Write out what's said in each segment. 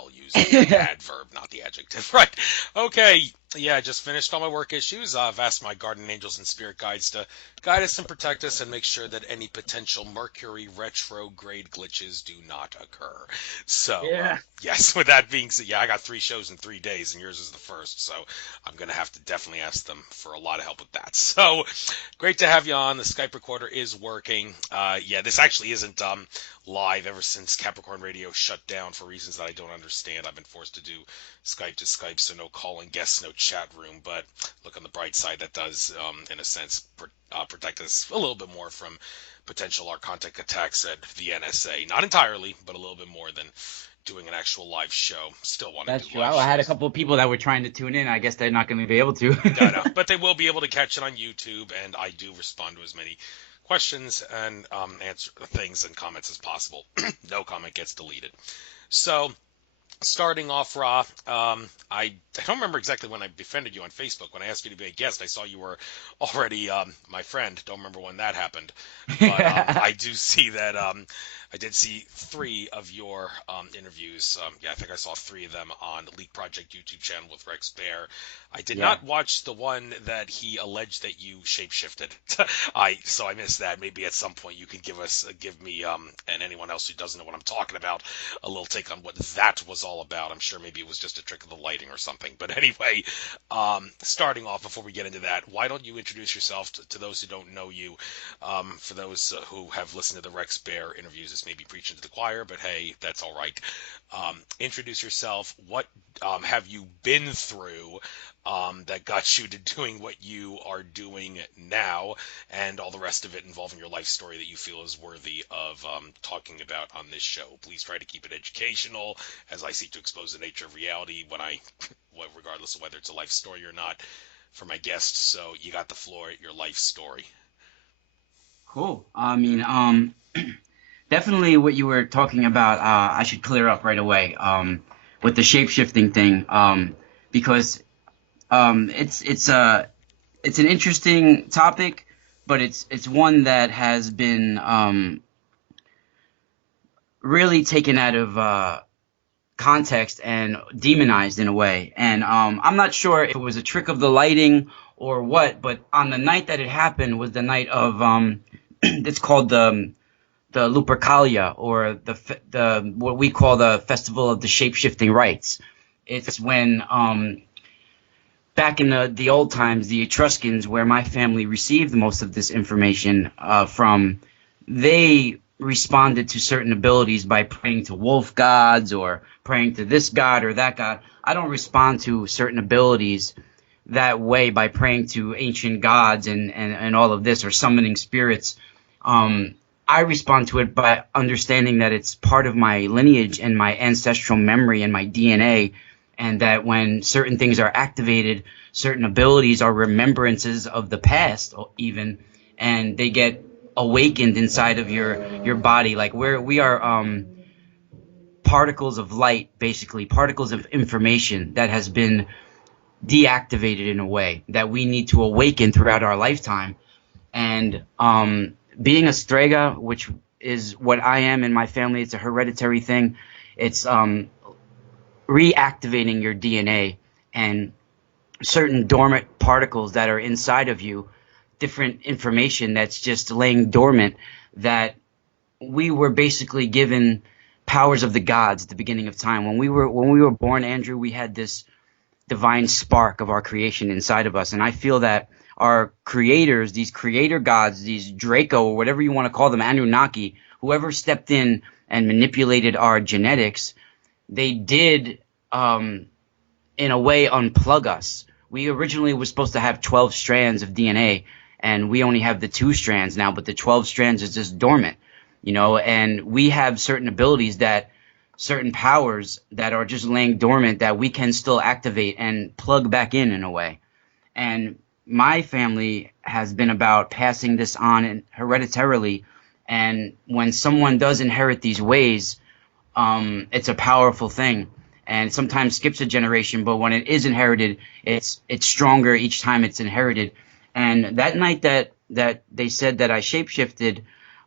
well, using the adverb, not the adjective. Right. Okay. Yeah, I just finished all my work issues. I've asked my guardian angels and spirit guides to guide us and protect us and make sure that any potential Mercury retrograde glitches do not occur. So, Yeah. yes, with that being said, yeah, I got 3 shows in 3 days, and yours is the first. So I'm going to have to definitely ask them for a lot of help with that. So great to have you on. The Skype recorder is working. Yeah, this actually isn't live ever since Capricorn Radio shut down for reasons that I don't understand. I've been forced to do Skype to Skype, so no calling guests, no chat room. But look on the bright side, that does, in a sense, protect us a little bit more from potential Archontic attacks at the NSA. Not entirely, but a little bit more than doing an actual live show. Still want to That's do true. live I had a shows. couple of people that were trying to tune in. I guess they're not going to be able to. No, but they will be able to catch it on YouTube, and I do respond to as many questions and answer things and comments as possible. No comment gets deleted. So, starting off, Ra, I don't remember exactly when I befriended you on Facebook. When I asked you to be a guest, I saw you were already my friend. Don't remember when that happened, but I do see that. I did see 3 of your interviews. Yeah, I think I saw 3 of them on the Leak Project YouTube channel with Rex Bear. I did Yeah. not watch the one that he alleged that you shapeshifted. So I missed that. Maybe at some point you can give me, and anyone else who doesn't know what I'm talking about, a little take on what that was all about. I'm sure maybe it was just a trick of the lighting or something. But anyway, starting off, before we get into that, why don't you introduce yourself to those who don't know you? For those who have listened to the Rex Bear interviews, this may be preaching to the choir, but hey, that's all right. Introduce yourself. What have you been through that got you to doing what you are doing now, and all the rest of it involving your life story that you feel is worthy of talking about on this show. Please try to keep it educational, as I seek to expose the nature of reality regardless of whether it's a life story or not, for my guests. So you got the floor, your life story. Cool. I mean, definitely what you were talking about, I should clear up right away, with the shape-shifting thing, because it's an interesting topic, but it's one that has been really taken out of context and demonized in a way. And I'm not sure if it was a trick of the lighting or what, but on the night that it happened was the night of it's called the Lupercalia, or the what we call the Festival of the Shape-Shifting Rites. It's when back in the old times, the Etruscans, where my family received most of this information from, they responded to certain abilities by praying to wolf gods or praying to this god or that god. I don't respond to certain abilities that way by praying to ancient gods and all of this, or summoning spirits. I respond to it by understanding that it's part of my lineage and my ancestral memory and my DNA, and that when certain things are activated, certain abilities are remembrances of the past even, and they get awakened inside of your body. Like we are particles of light, basically particles of information that has been deactivated in a way that we need to awaken throughout our lifetime. And being a Strega, which is what I am in my family, it's a hereditary thing. It's reactivating your DNA and certain dormant particles that are inside of you, different information that's just laying dormant, that we were basically given powers of the gods at the beginning of time. When we were born, Andrew, we had this divine spark of our creation inside of us. And I feel that our creators, these creator gods, these Draco, or whatever you want to call them, Anunnaki, whoever stepped in and manipulated our genetics, they did, in a way, unplug us. We originally were supposed to have 12 strands of DNA, and we only have the 2 strands now, but the 12 strands is just dormant, and we have certain abilities, certain powers that are just laying dormant, that we can still activate and plug back in a way. And my family has been about passing this on hereditarily, and when someone does inherit these ways, it's a powerful thing, and sometimes skips a generation, but when it is inherited, it's stronger each time it's inherited. And that night that they said that I shapeshifted,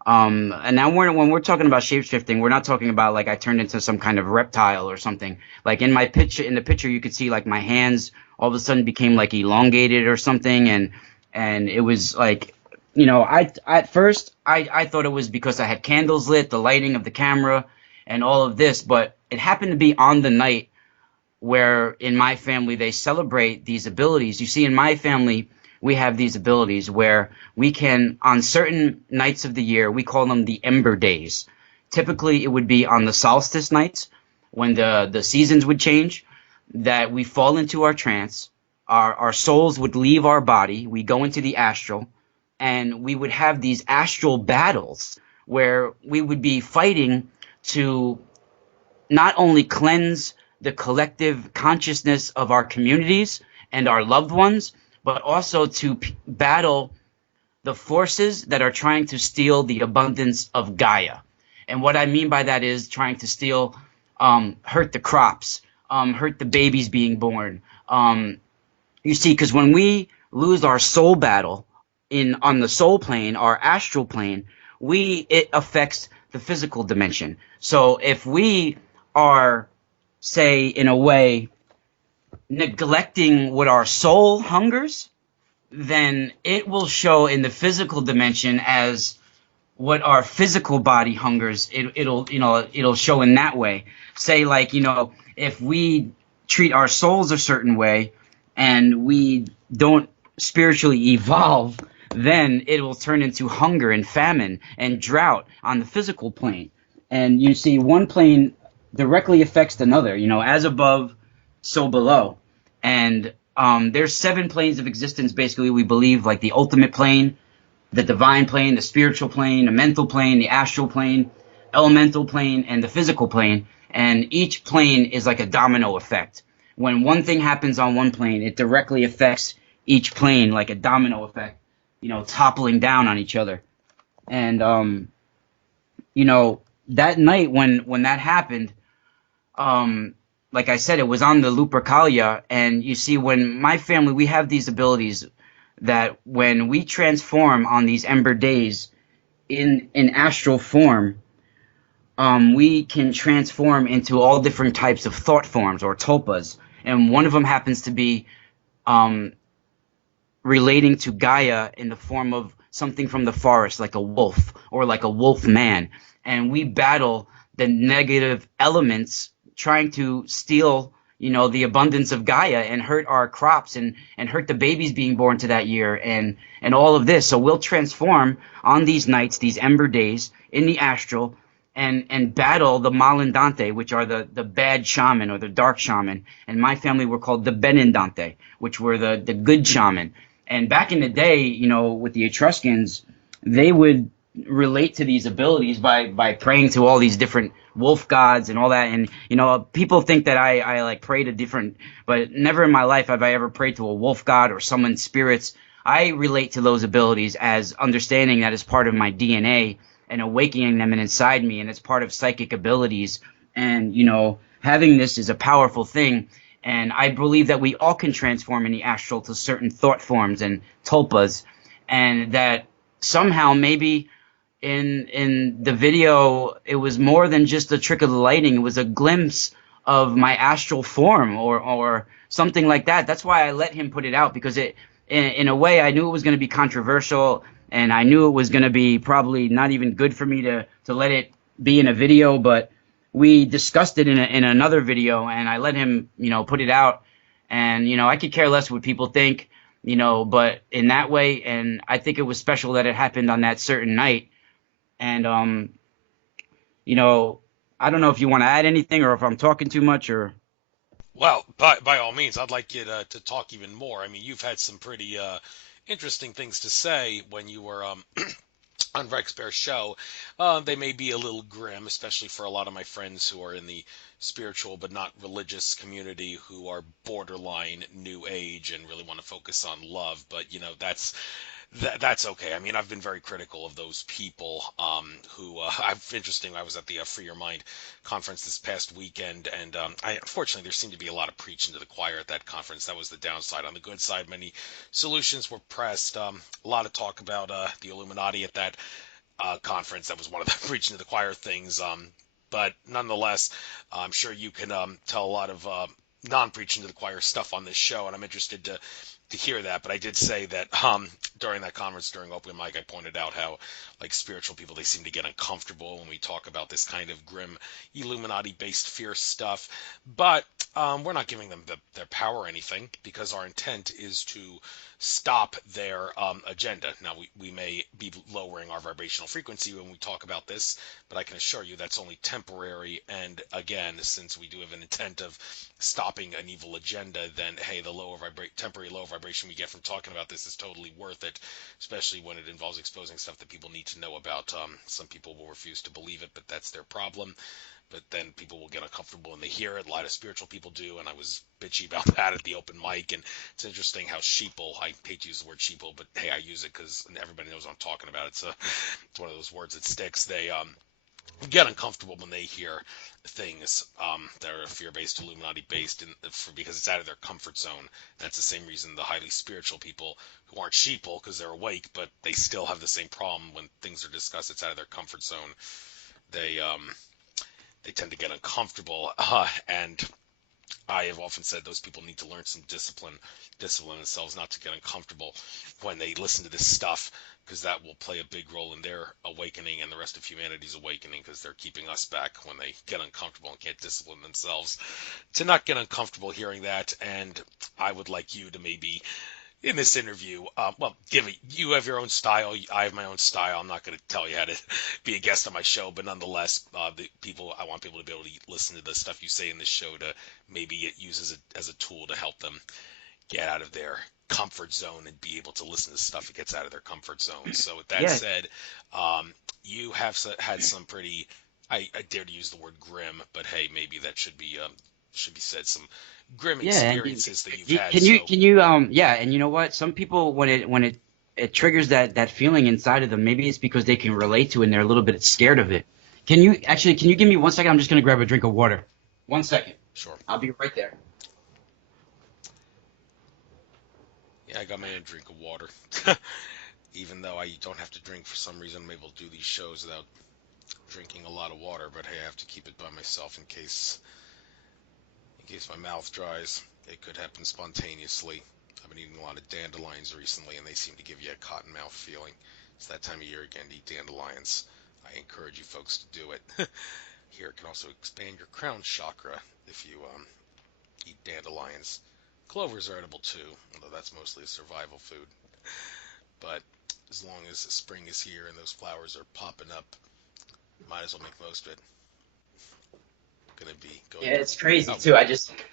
And now when we're talking about shapeshifting, we're not talking about like I turned into some kind of reptile or something. Like in the picture, you could see like my hands all of a sudden became like elongated or something, and it was like, I at first I thought it was because I had candles lit, the lighting of the camera, and all of this, but it happened to be on the night where in my family they celebrate these abilities. You see, in my family, we have these abilities where we can, on certain nights of the year, we call them the ember days. Typically, it would be on the solstice nights when the seasons would change, that we fall into our trance. Our souls would leave our body. We go into the astral, and we would have these astral battles where we would be fighting to not only cleanse the collective consciousness of our communities and our loved ones, but also to battle the forces that are trying to steal the abundance of Gaia. And what I mean by that is trying to steal, hurt the crops, hurt the babies being born. You see, because when we lose our soul battle on the soul plane, our astral plane, it affects the physical dimension. So if we are, say, in a way, neglecting what our soul hungers, then it will show in the physical dimension as what our physical body hungers. It'll show in that way. Say, like, if we treat our souls a certain way and we don't spiritually evolve, then it will turn into hunger and famine and drought on the physical plane. And you see, one plane directly affects another, as above, so below. And there's 7 planes of existence, basically, we believe, like the ultimate plane, the divine plane, the spiritual plane, the mental plane, the astral plane, elemental plane, and the physical plane. And each plane is like a domino effect. When one thing happens on one plane, it directly affects each plane like a domino effect, toppling down on each other. And that night when that happened, um, like I said, it was on the Lupercalia. And you see, when my family, we have these abilities that when we transform on these ember days in astral form, we can transform into all different types of thought forms or tulpas. And one of them happens to be um, relating to Gaia in the form of something from the forest, like a wolf or like a wolf man. And we battle the negative elements trying to steal, the abundance of Gaia and hurt our crops and hurt the babies being born to that year and all of this. So we'll transform on these nights, these ember days in the astral, and battle the Malindante, which are the bad shaman or the dark shaman. And my family were called the Benindante, which were the good shaman. And back in the day, with the Etruscans, they would relate to these abilities by praying to all these different wolf gods and all that. And people think that I like pray to different, but never in my life have I ever prayed to a wolf god or summoned spirits. I relate to those abilities as understanding that it's part of my DNA and awakening them inside me, and it's part of psychic abilities. And having this is a powerful thing. And I believe that we all can transform in the astral to certain thought forms and tulpas, and that somehow maybe in the video it was more than just a trick of the lighting. It was a glimpse of my astral form or something like that. That's why I let him put it out, because in a way I knew it was going to be controversial, and I knew it was going to be probably not even good for me to let it be in a video. But we discussed it in another video, and I let him, put it out. And, I could care less what people think, but in that way. And I think it was special that it happened on that certain night. And, I don't know if you want to add anything or if I'm talking too much or. Well, by all means, I'd like you to talk even more. I mean, you've had some pretty interesting things to say when you were on Rex Bear's show. They may be a little grim, especially for a lot of my friends who are in the spiritual but not religious community, who are borderline new age and really want to focus on love. But that's okay. I mean, I've been very critical of those people who interesting. I was at the Free Your Mind conference this past weekend, and unfortunately there seemed to be a lot of preaching to the choir at that conference. That was the downside. On the good side, many solutions were pressed. A lot of talk about the Illuminati at that conference. That was one of the preaching to the choir things. But nonetheless, I'm sure you can tell a lot of non-preaching to the choir stuff on this show, and I'm interested to hear that. But I did say that during that conference, during open mic, I pointed out how like spiritual people, they seem to get uncomfortable when we talk about this kind of grim Illuminati-based fear stuff. But we're not giving them their power or anything, because our intent is to stop their agenda. Now, we may be lowering our vibrational frequency when we talk about this, but I can assure you that's only temporary. And again, since we do have an intent of stopping an evil agenda, then hey, the temporary low vibration we get from talking about this is totally worth it, especially when it involves exposing stuff that people need to know about. Some people will refuse to believe it, but that's their problem. But then people will get uncomfortable when they hear it. A lot of spiritual people do, and I was bitchy about that at the open mic. And it's interesting how sheeple, I hate to use the word sheeple, but hey, I use it because everybody knows what I'm talking about. It's one of those words that sticks. They get uncomfortable when they hear things that are fear-based, Illuminati-based, because it's out of their comfort zone. That's the same reason the highly spiritual people who aren't sheeple because they're awake, but they still have the same problem when things are discussed. It's out of their comfort zone. They tend to get uncomfortable, and I have often said those people need to learn some discipline themselves not to get uncomfortable when they listen to this stuff, because that will play a big role in their awakening and the rest of humanity's awakening, because they're keeping us back when they get uncomfortable and can't discipline themselves to not get uncomfortable hearing that. And I would like you to maybe in this interview, well, you have your own style. I have my own style. I'm not going to tell you how to be a guest on my show, but nonetheless, I want people to be able to listen to the stuff you say in this show to maybe use as a tool to help them get out of their comfort zone and be able to listen to stuff that gets out of their comfort zone. So with that Yeah, said, you have had some pretty, I dare to use the word grim, but hey, maybe that should be said, some grim yeah, and experiences that you've had. can you yeah, and you know what? Some people when it triggers that feeling inside of them, maybe it's because they can relate to it and they're a little bit scared of it. Can you give me 1 second? I'm just gonna grab a drink of water. 1 second. Sure. I'll be right there. Yeah, I got my own drink of water. Even though I don't have to drink for some reason, I'm able to do these shows without drinking a lot of water. But hey, I have to keep it by myself in case my mouth dries. It could happen spontaneously. I've been eating a lot of dandelions recently, and they seem to give you a cotton mouth feeling. It's that time of year again to eat dandelions. I encourage you folks to do it. Here, it can also expand your crown chakra if you eat dandelions. Clovers are edible too, although that's mostly a survival food. But as long as spring is here and those flowers are popping up, might as well make the most of it. Gonna be going Yeah, to. it's crazy Oh, too.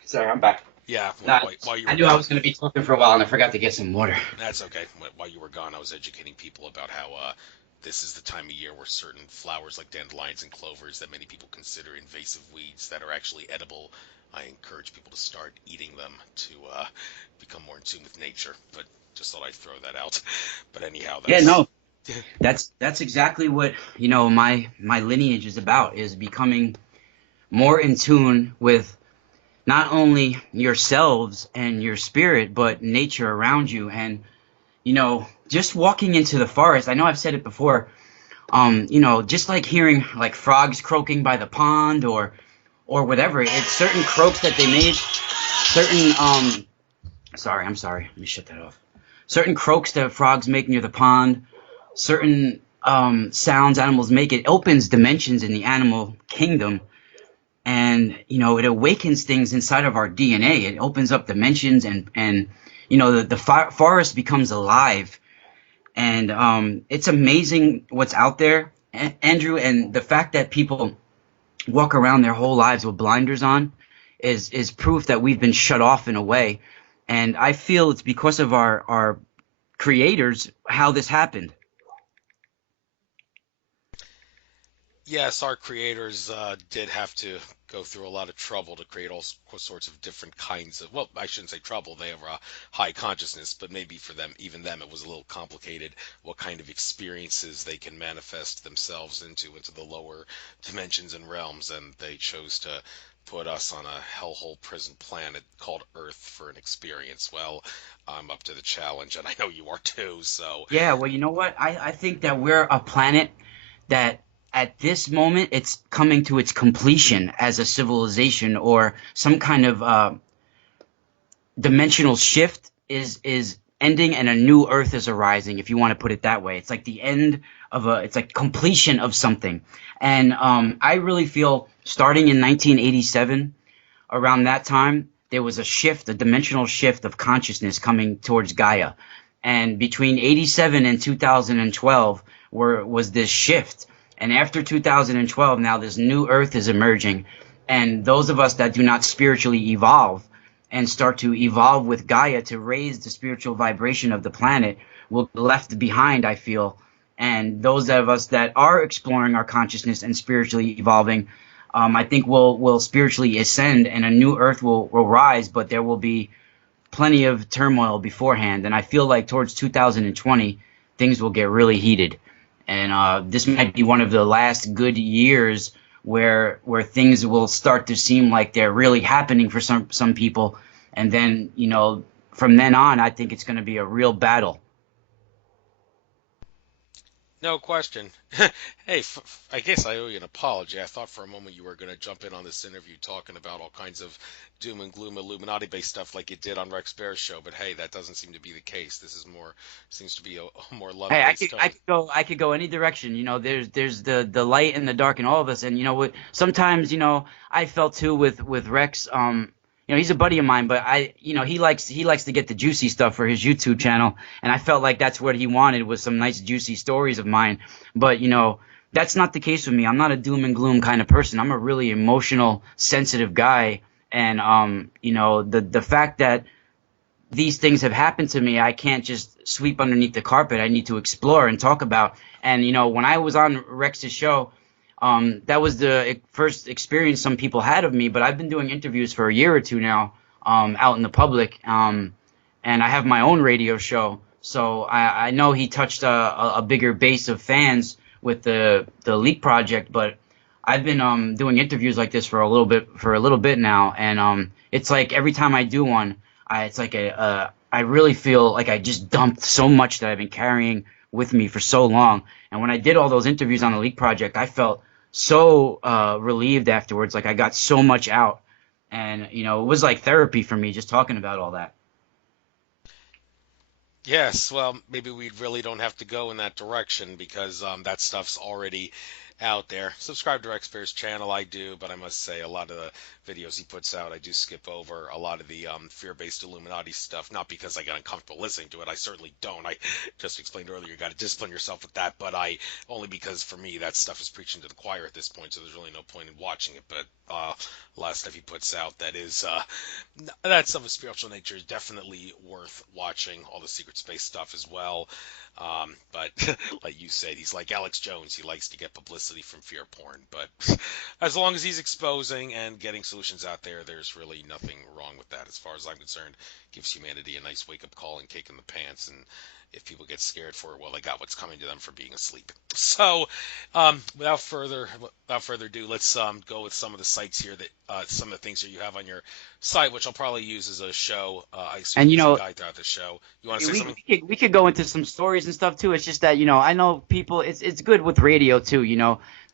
Sorry, I'm back. yeah. No, While you I were knew I gone, was gonna be talking for a while and I forgot to get some water. that's okay. While you were gone, I was educating people about how this is the time of year where certain flowers like dandelions and clovers that many people consider invasive weeds that are actually edible. I encourage people to start eating them to become more in tune with nature. But just thought I'd throw that out. But anyhow, Yeah, that's no, that's exactly what, my lineage is about, is becoming more in tune with not only yourselves and your spirit, but nature around you. And, just walking into the forest, I know I've said it before, just like hearing like frogs croaking by the pond or whatever, it's certain croaks that they made, certain, sorry, I'm sorry, let me shut that off. Certain croaks that frogs make near the pond, certain sounds animals make, it opens dimensions in the animal kingdom, and it awakens things inside of our DNA. It opens up dimensions, and the forest becomes alive, and it's amazing what's out there, Andrew. And the fact that people walk around their whole lives with blinders on is proof that we've been shut off in a way. And I feel it's because of our creators how this happened. yes, our creators did have to go through a lot of trouble to create all sorts of different kinds of, well, I shouldn't say trouble, they have a high consciousness, but maybe for them, even them, it was a little complicated what kind of experiences they can manifest themselves into the lower dimensions and realms, and they chose to put us on a hellhole prison planet called Earth for an experience. Well, I'm up to the challenge, and I know you are too. So, Yeah, well, you know what? I think that we're a planet that at this moment it's coming to its completion as a civilization or some kind of dimensional shift is ending and a new Earth is arising, if you want to put it that way. It's like the end of it's like completion of something. And I really feel starting in 1987, around that time, there was a shift, a dimensional shift of consciousness coming towards Gaia. And between 87 and 2012 was this shift. And after 2012, now this new Earth is emerging. And those of us that do not spiritually evolve and start to evolve with Gaia to raise the spiritual vibration of the planet will be left behind, I feel. And those of us that are exploring our consciousness and spiritually evolving, I think will spiritually ascend and a new Earth will rise, but there will be plenty of turmoil beforehand. And I feel like towards 2020, things will get really heated. And this might be one of the last good years where things will start to seem like they're really happening for some people. And then, from then on, I think it's going to be a real battle. no question. Hey, I guess I owe you an apology. I thought for a moment you were going to jump in on this interview talking about all kinds of doom and gloom Illuminati-based stuff like you did on Rex Bear's show, but hey, that doesn't seem to be the case. This is seems to be a more Hey, love-based tone. I could go any direction. There's the light and the dark in all of us. And what sometimes, I felt too with Rex. He's a buddy of mine, but he likes to get the juicy stuff for his YouTube channel, and I felt like that's what he wanted was some nice juicy stories of mine. But that's not the case with me. I'm not a doom and gloom kind of person. I'm a really emotional, sensitive guy, and the fact that these things have happened to me, I can't just sweep underneath the carpet. I need to explore and talk about. And when I was on Rex's show, that was the first experience some people had of me. But I've been doing interviews for a year or two now, out in the public, and I have my own radio show. So I know he touched a bigger base of fans with the Leak project, but I've been doing interviews like this for a little bit now, and it's like every time I do one, it's like I really feel like I just dumped so much that I've been carrying with me for so long. And when I did all those interviews on the Leak project, I felt so relieved afterwards. Like I got so much out, and it was like therapy for me just talking about all that. Yes, well, maybe we really don't have to go in that direction because that stuff's already out there. Subscribe to Rex Bear's channel, I do, but I must say a lot of the videos he puts out, I do skip over a lot of the fear-based Illuminati stuff, not because I get uncomfortable listening to it. I certainly don't. I just explained earlier you got to discipline yourself with that, but only because for me that stuff is preaching to the choir at this point, so there's really no point in watching it. But a lot of stuff he puts out that's of a spiritual nature is definitely worth watching. All the secret space stuff as well. But like you said, he's like Alex Jones. He likes to get publicity from fear porn. But as long as he's exposing and getting solutions out there, there's really nothing wrong with that as far as I'm concerned. Gives humanity a nice wake-up call and kick in the pants. And if people get scared for it, well, they got what's coming to them for being asleep. So without further ado, let's go with some of the sites here that some of the things that you have on your site, which I'll probably use as a show. I assume And as a guide throughout the show. You want to say something? we could go into some stories and stuff too. It's just that I know people. It's good with radio too.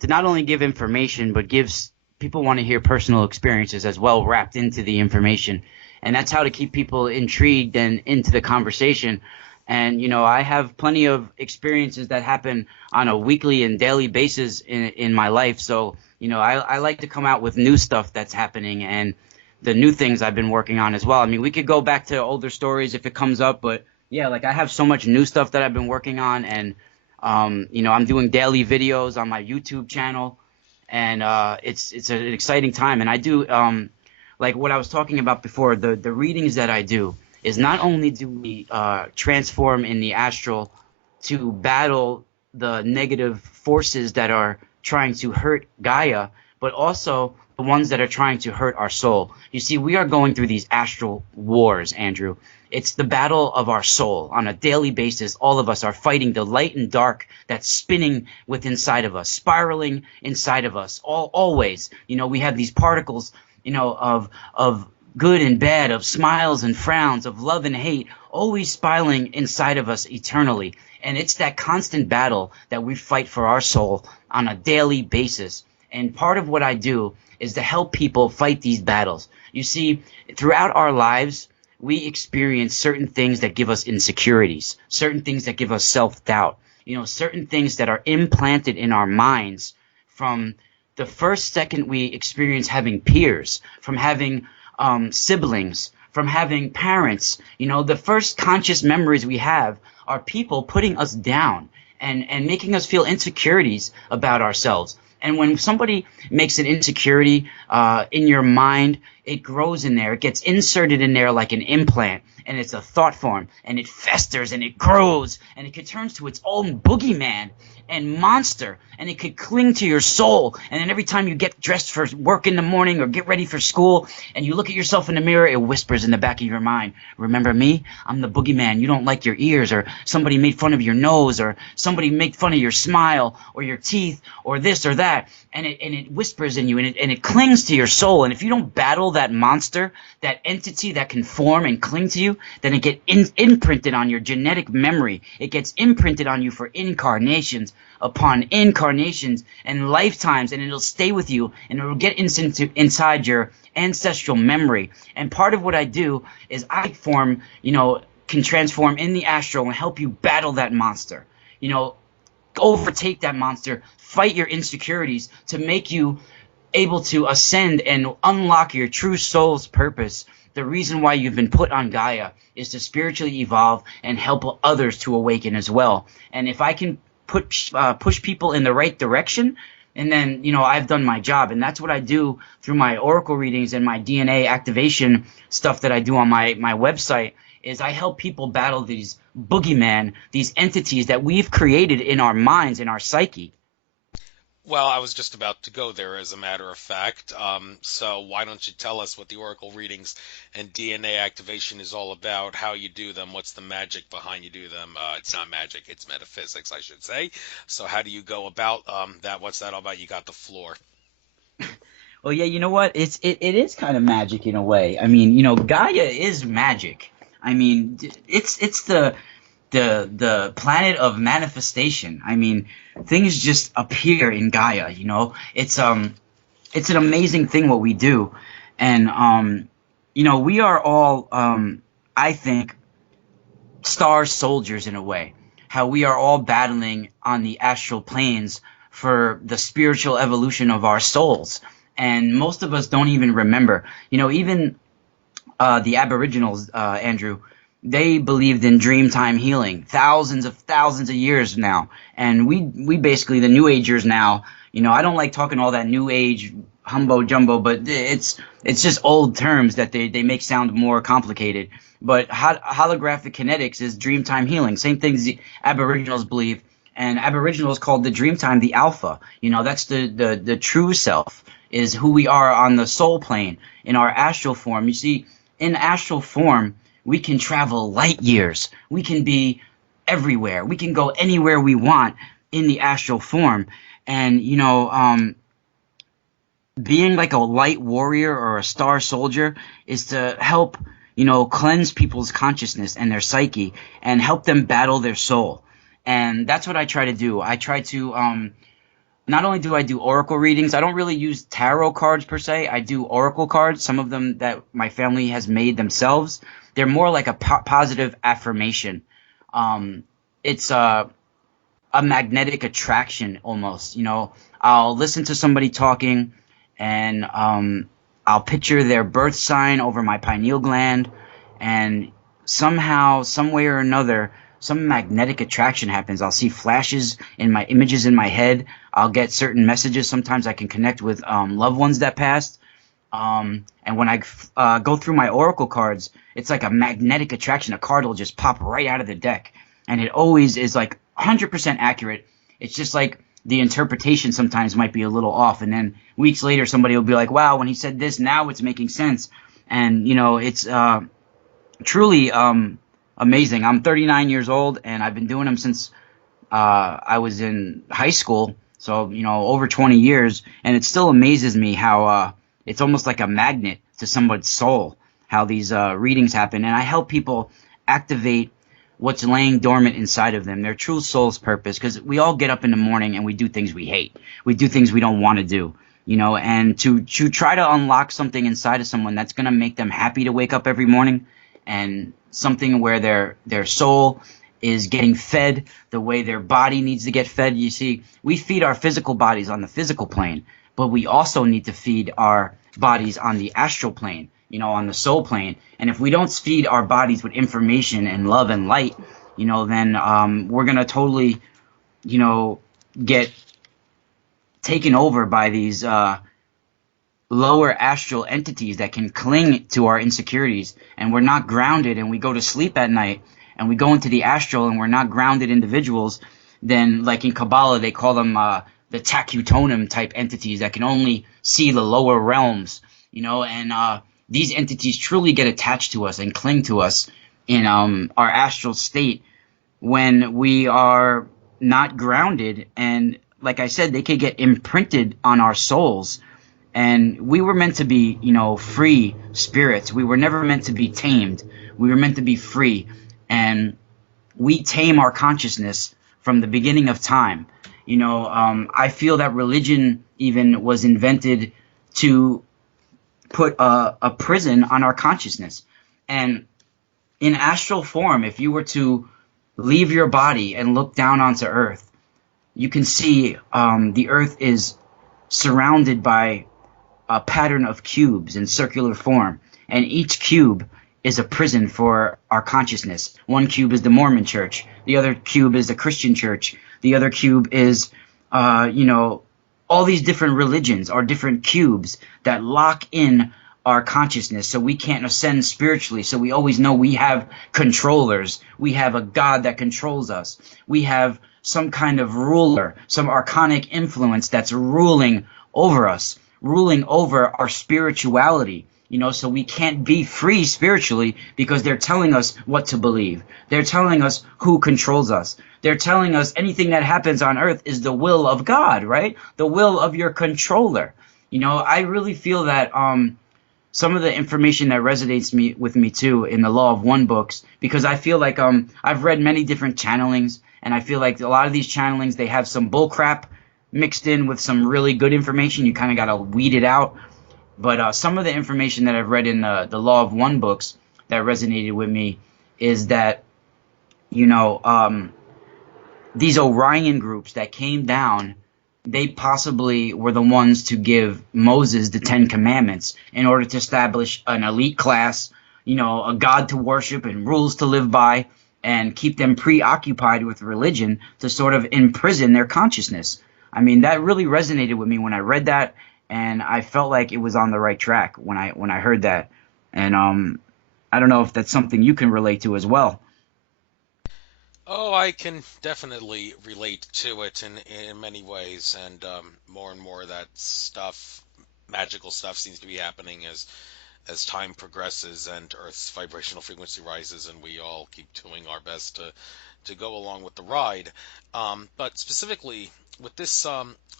To not only give information, but gives people want to hear personal experiences as well wrapped into the information, and that's how to keep people intrigued and into the conversation. And I have plenty of experiences that happen on a weekly and daily basis in my life. So I like to come out with new stuff that's happening and the new things I've been working on as well. I mean, we could go back to older stories if it comes up, but yeah, like I have so much new stuff that I've been working on, and I'm doing daily videos on my YouTube channel, and it's an exciting time. And I do like what I was talking about before, the readings that I do is not only do we transform in the astral to battle the negative forces that are trying to hurt Gaia, but also the ones that are trying to hurt our soul. You see, we are going through these astral wars, Andrew. It's the battle of our soul. On a daily basis, all of us are fighting the light and dark that's spinning within inside of us, spiraling inside of us, always. We have these particles of good and bad, of smiles and frowns, of love and hate, always spiraling inside of us eternally. And it's that constant battle that we fight for our soul on a daily basis. And part of what I do is to help people fight these battles. You see, throughout our lives, we experience certain things that give us insecurities, certain things that give us self-doubt, certain things that are implanted in our minds from the first second we experience having peers, from having siblings, from having parents. The first conscious memories we have are people putting us down and making us feel insecurities about ourselves. And when somebody makes an insecurity in your mind, it grows in there. It gets inserted in there like an implant, and it's a thought form, and it festers, and it grows, and it could turn to its own boogeyman and monster, and it could cling to your soul. And then every time you get dressed for work in the morning or get ready for school, and you look at yourself in the mirror, it whispers in the back of your mind, "Remember me? I'm the boogeyman. You don't like your ears," or somebody made fun of your nose, or somebody made fun of your smile or your teeth or this or that. And it whispers in you, and it clings to your soul. And if you don't battle that monster, that entity that can form and cling to you, then it gets imprinted on your genetic memory. It gets imprinted on you for incarnations upon incarnations and lifetimes, and it'll stay with you, and it'll get inside your ancestral memory. And part of what I do is I can transform in the astral and help you battle that monster. Overtake that monster, fight your insecurities to make you able to ascend and unlock your true soul's purpose. The reason why you've been put on Gaia is to spiritually evolve and help others to awaken as well. And if I can push people in the right direction, and then I've done my job. And that's what I do through my oracle readings and my DNA activation stuff that I do on my website, is I help people battle these boogeyman, these entities that we've created in our minds, in our psyche. Well, I was just about to go there, as a matter of fact. So why don't you tell us what the oracle readings and DNA activation is all about, how you do them, what's the magic behind you do them? It's not magic, it's metaphysics, I should say. So how do you go about that? What's that all about? You got the floor. Well, yeah, you know what? It is kind of magic in a way. I mean, Gaia is magic. I mean, it's the planet of manifestation. I mean, things just appear in Gaia. It's an amazing thing what we do, and we are all I think star soldiers in a way. How we are all battling on the astral planes for the spiritual evolution of our souls, and most of us don't even remember. Even the Aboriginals, Andrew, they believed in dreamtime healing thousands of years now. And we basically, the New Agers now, I don't like talking all that New Age humbo jumbo, but it's just old terms that they make sound more complicated. But holographic kinetics is dreamtime healing. Same things the Aboriginals believe. And Aboriginals called the dreamtime the alpha. That's the true self, is who we are on the soul plane in our astral form. You see, in astral form, we can travel light years. We can be everywhere. We can go anywhere we want in the astral form. And, being like a light warrior or a star soldier is to help, cleanse people's consciousness and their psyche and help them battle their soul. And that's what I try to do. I try to not only do I do oracle readings, I don't really use tarot cards per se. I do oracle cards, some of them that my family has made themselves. They're more like a positive affirmation. It's a magnetic attraction almost. I'll listen to somebody talking, and I'll picture their birth sign over my pineal gland, and somehow, some way or another, some magnetic attraction happens. I'll see flashes in my images in my head. I'll get certain messages. Sometimes I can connect with loved ones that passed. And when I go through my oracle cards, it's like a magnetic attraction. A card will just pop right out of the deck. And it always is like 100% accurate. It's just like the interpretation sometimes might be a little off. And then weeks later, somebody will be like, wow, when he said this, now it's making sense. And, it's truly amazing. I'm 39 years old, and I've been doing them since I was in high school. So, over 20 years. And it still amazes me how It's almost like a magnet to somebody's soul, how these readings happen. And I help people activate what's laying dormant inside of them, their true soul's purpose, because we all get up in the morning and we do things we hate. We do things we don't want to do, you know, and to try to unlock something inside of someone that's going to make them happy to wake up every morning, and something where their soul is getting fed the way their body needs to get fed. You see, we feed our physical bodies on the physical plane, but we also need to feed our bodies on the astral plane, you know, on the soul plane. And if we don't feed our bodies with information and love and light, you know, then we're going to totally, you know, get taken over by these lower astral entities that can cling to our insecurities, and we're not grounded, and we go to sleep at night and we go into the astral and we're not grounded individuals, then like in Kabbalah they call them the takutonim type entities that can only see the lower realms, you know, and these entities truly get attached to us and cling to us in our astral state when we are not grounded. And like I said, they could get imprinted on our souls. And we were meant to be, you know, free spirits. We were never meant to be tamed. We were meant to be free. And we tame our consciousness from the beginning of time. You know, I feel that religion even was invented to put a prison on our consciousness. And in astral form, if you were to leave your body and look down onto Earth, you can see the Earth is surrounded by a pattern of cubes in circular form, and each cube is a prison for our consciousness. One cube is the Mormon church, the other cube is the Christian church, the other cube is you know, all these different religions are different cubes that lock in our consciousness so we can't ascend spiritually. So we always know we have controllers, we have a God that controls us, we have some kind of ruler, some archonic influence that's ruling over us, ruling over our spirituality, you know, so we can't be free spiritually because they're telling us what to believe. They're telling us who controls us. They're telling us anything that happens on Earth is the will of God, right? The will of your controller. You know, I really feel that some of the information that resonates with me too in the Law of One books, because I feel like I've read many different channelings, and I feel like a lot of these channelings, they have some bull crap mixed in with some really good information. You kind of got to weed it out. But some of the information that I've read in the Law of One books that resonated with me is that, you know, these Orion groups that came down, they possibly were the ones to give Moses the 10 Commandments in order to establish an elite class, you know, a God to worship and rules to live by, and keep them preoccupied with religion to sort of imprison their consciousness. I mean, that really resonated with me when I read that, and I felt like it was on the right track when I heard that. And I don't know if that's something you can relate to as well. Oh, I can definitely relate to it in many ways, and more of that stuff, magical stuff, seems to be happening as time progresses and Earth's vibrational frequency rises, and we all keep doing our best to go along with the ride. But specifically with this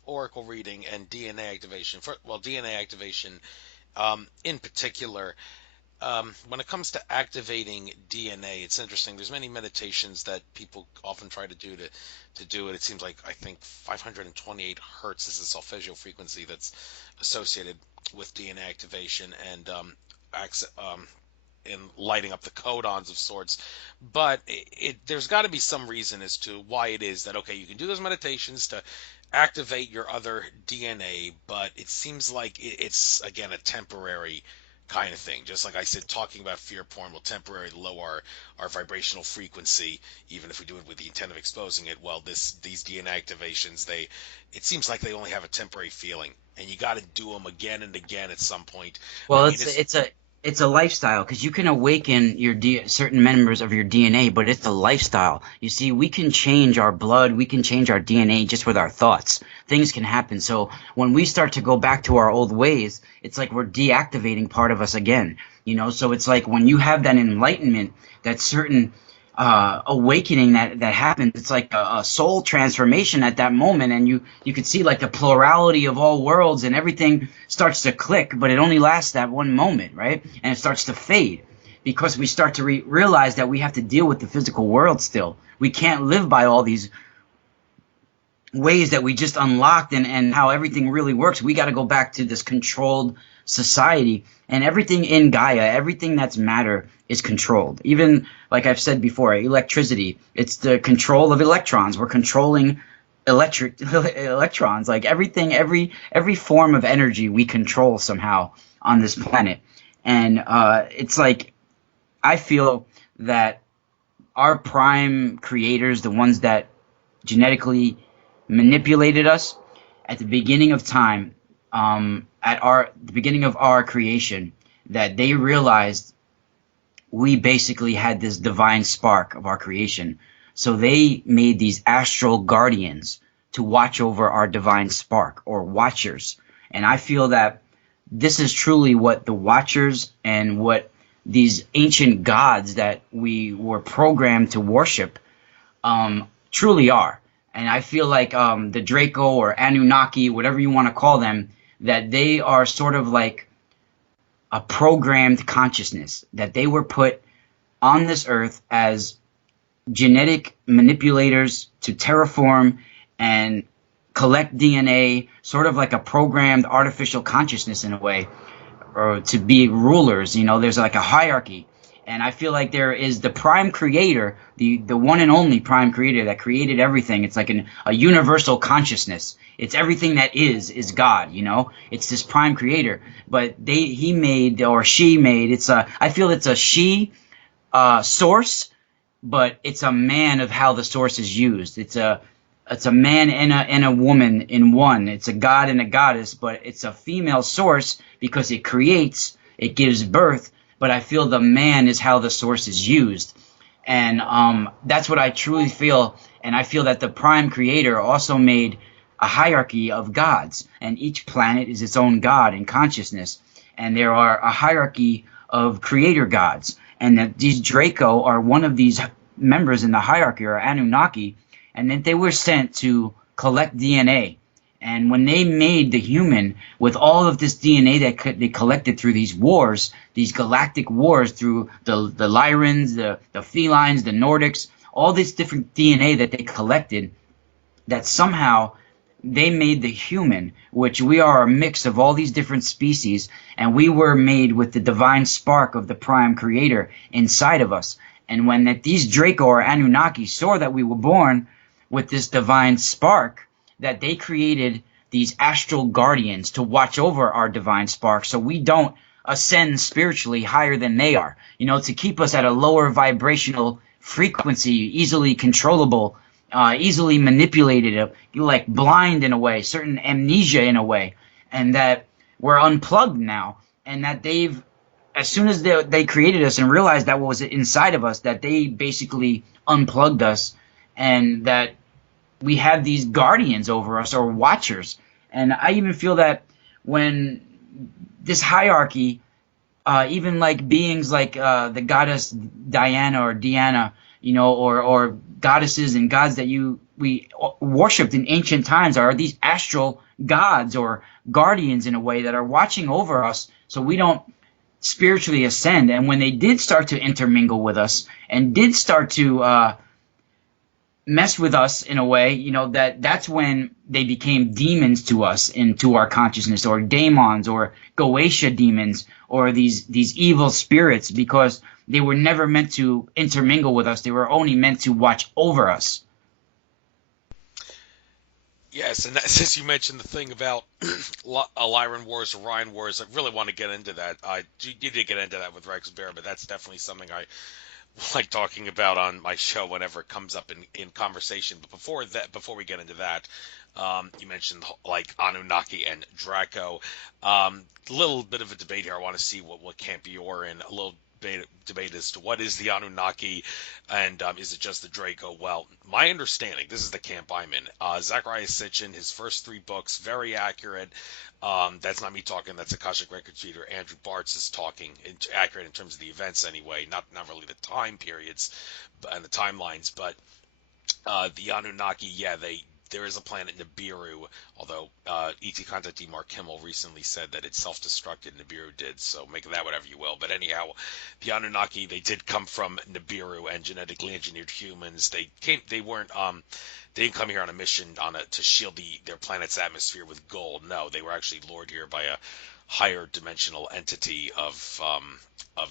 oracle reading and DNA activation, DNA activation in particular. When it comes to activating DNA, it's interesting. There's many meditations that people often try to do it. It seems like I think 528 hertz is the solfeggio frequency that's associated with DNA activation and in lighting up the codons of sorts. But there's got to be some reason as to why it is that, okay, you can do those meditations to activate your other DNA, but it seems like it's, again, a temporary kind of thing. Just like I said, talking about fear porn will temporarily lower our vibrational frequency, even if we do it with the intent of exposing it. Well, these DNA activations, it seems like they only have a temporary feeling, and you got to do them again and again at some point. Well, I mean, it's a lifestyle, because you can awaken your certain members of your DNA, but it's a lifestyle. You see, we can change our blood, we can change our DNA just with our thoughts. Things can happen. So when we start to go back to our old ways, it's like we're deactivating part of us again. You know, so it's like when you have that enlightenment, that certain awakening that happens. It's like a soul transformation at that moment, and you could see like the plurality of all worlds, and everything starts to click, but it only lasts that one moment, right? And it starts to fade because we start to realize that we have to deal with the physical world still. We can't live by all these ways that we just unlocked, and how everything really works. We got to go back to this controlled society, and everything in Gaia, everything that's matter is controlled. Even like I've said before, electricity, it's the control of electrons. We're controlling electric electrons, like everything, every form of energy we control somehow on this planet. And it's like I feel that our prime creators, the ones that genetically manipulated us at the beginning of time, at the beginning of our creation, that they realized we basically had this divine spark of our creation. So they made these astral guardians to watch over our divine spark, or watchers. And I feel that this is truly what the watchers and what these ancient gods that we were programmed to worship truly are. And I feel like the Draco or Anunnaki, whatever you want to call them, that they are sort of like a programmed consciousness, that they were put on this earth as genetic manipulators to terraform and collect DNA, sort of like a programmed artificial consciousness in a way, or to be rulers. You know, there's like a hierarchy. And I feel like there is the prime creator, the one and only prime creator that created everything. It's like a universal consciousness. It's everything that is God, you know? It's this prime creator. But he made, or she made, I feel it's a she source, but it's a man of how the source is used. It's a man and a woman in one. It's a god and a goddess, but it's a female source because it creates, it gives birth. But I feel the man is how the source is used. And that's what I truly feel. And I feel that the prime creator also made a hierarchy of gods. And each planet is its own god in consciousness. And there are a hierarchy of creator gods. And that these Draco are one of these members in the hierarchy, or Anunnaki. And that they were sent to collect DNA. And when they made the human with all of this DNA that they collected through these wars, these galactic wars through the Lyrans, the felines, the Nordics, all this different DNA that they collected, that somehow they made the human, which we are a mix of all these different species, and we were made with the divine spark of the prime creator inside of us. And when these Draco or Anunnaki saw that we were born with this divine spark, that they created these astral guardians to watch over our divine spark so we don't ascend spiritually higher than they are, you know, to keep us at a lower vibrational frequency, easily controllable, easily manipulated, like blind in a way, certain amnesia in a way, and that we're unplugged now, and that as soon as they created us and realized that what was inside of us, that they basically unplugged us, and that we have these guardians over us, or watchers. And I even feel that when this hierarchy, even like beings like the goddess Diana or Diana, you know, or goddesses and gods that we worshipped in ancient times, are these astral gods or guardians in a way that are watching over us so we don't spiritually ascend. And when they did start to intermingle with us and did start to mess with us in a way, you know, that's when they became demons to us, into our consciousness, or daemons, or Goetia demons, or these evil spirits, because they were never meant to intermingle with us. They were only meant to watch over us. Yes, and that, since you mentioned the thing about Lyran Wars, Orion Wars, I really want to get into that. You did get into that with Rex Bear, but that's definitely something I like talking about on my show whenever it comes up in conversation. But before we get into that, You mentioned like Anunnaki and Draco. A little bit of a debate here. I want to see what camp you're in. A little debate as to what is the Anunnaki, and is it just the Draco? Well, my understanding, this is the camp I'm in. Zachariah Sitchin, his first three books, very accurate. That's not me talking. That's Akashic Records reader Andrew Bartz is talking. Accurate in terms of the events, anyway. Not really the time periods and the timelines, but the Anunnaki, yeah, there is a planet Nibiru, although ET contactee Mark Kimmel recently said that it self-destructed. Nibiru did, so make of that whatever you will. But anyhow, the Anunnaki, they did come from Nibiru and genetically engineered humans. They weren't they didn't come here on a mission to shield their planet's atmosphere with gold. No, they were actually lured here by a higher dimensional entity of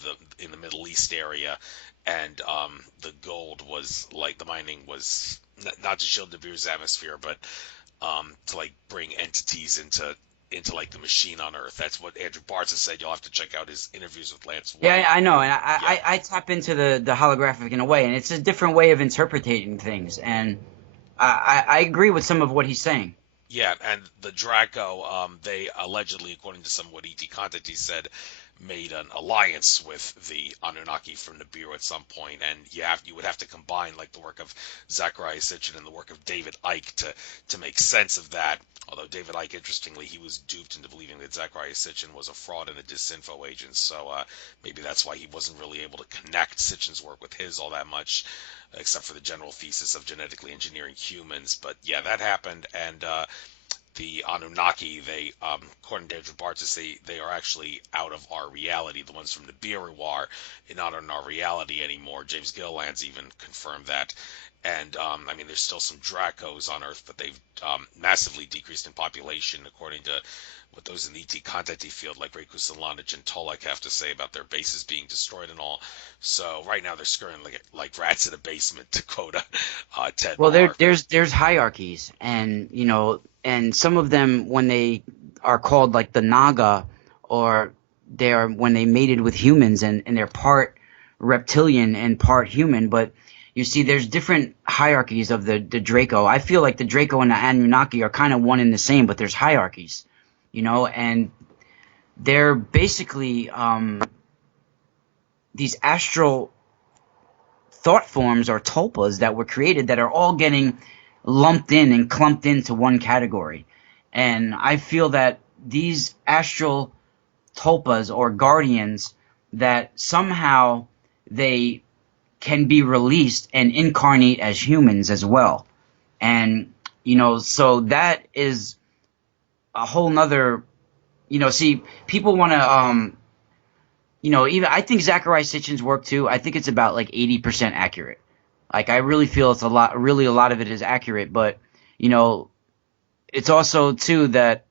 the in the Middle East area, and the gold was like the mining was not to shield Nibiru's atmosphere, but to like bring entities into like the machine on Earth. That's what Andrew Bartz has said. You'll have to check out his interviews with Lance Yeah, White. I know, and Yeah, I tap into the holographic in a way, and it's a different way of interpreting things, and I agree with some of what he's saying. yeah, and the Draco, they allegedly, according to some of what E.T. Contactee said, made an alliance with the Anunnaki from Nibiru at some point, and you would have to combine like the work of Zachariah Sitchin and the work of David Icke to make sense of that. Although David Icke, interestingly, he was duped into believing that Zachariah Sitchin was a fraud and a disinfo agent, so maybe that's why he wasn't really able to connect Sitchin's work with his all that much, except for the general thesis of genetically engineering humans. But yeah, that happened, and the Anunnaki, according to Andrew Bartz, they are actually out of our reality. The ones from the Nibiru are not in our reality anymore. James Gilliland's even confirmed that. And I mean, there's still some Dracos on Earth, but they've massively decreased in population, according to what those in the ET contactee field, like Rekus and Lineage and Tolek, have to say about their bases being destroyed and all. So right now they're scurrying like rats in a basement, to quote Ted Well, Maher. there's hierarchies, and and some of them when they are called like the Naga, or they are when they mated with humans, and they're part reptilian and part human. But you see, there's different hierarchies of the Draco. I feel like the Draco and the Anunnaki are kind of one and the same, but there's hierarchies, and they're basically these astral thought forms or tulpas that were created that are all getting lumped in and clumped into one category. And I feel that these astral tulpas or guardians, that somehow they can be released and incarnate as humans as well. And so that is a whole nother, see, people want to even I think Zachariah Sitchin's work too. I think it's about like 80% accurate. Like I really feel it's a lot of it is accurate, but you know, it's also too that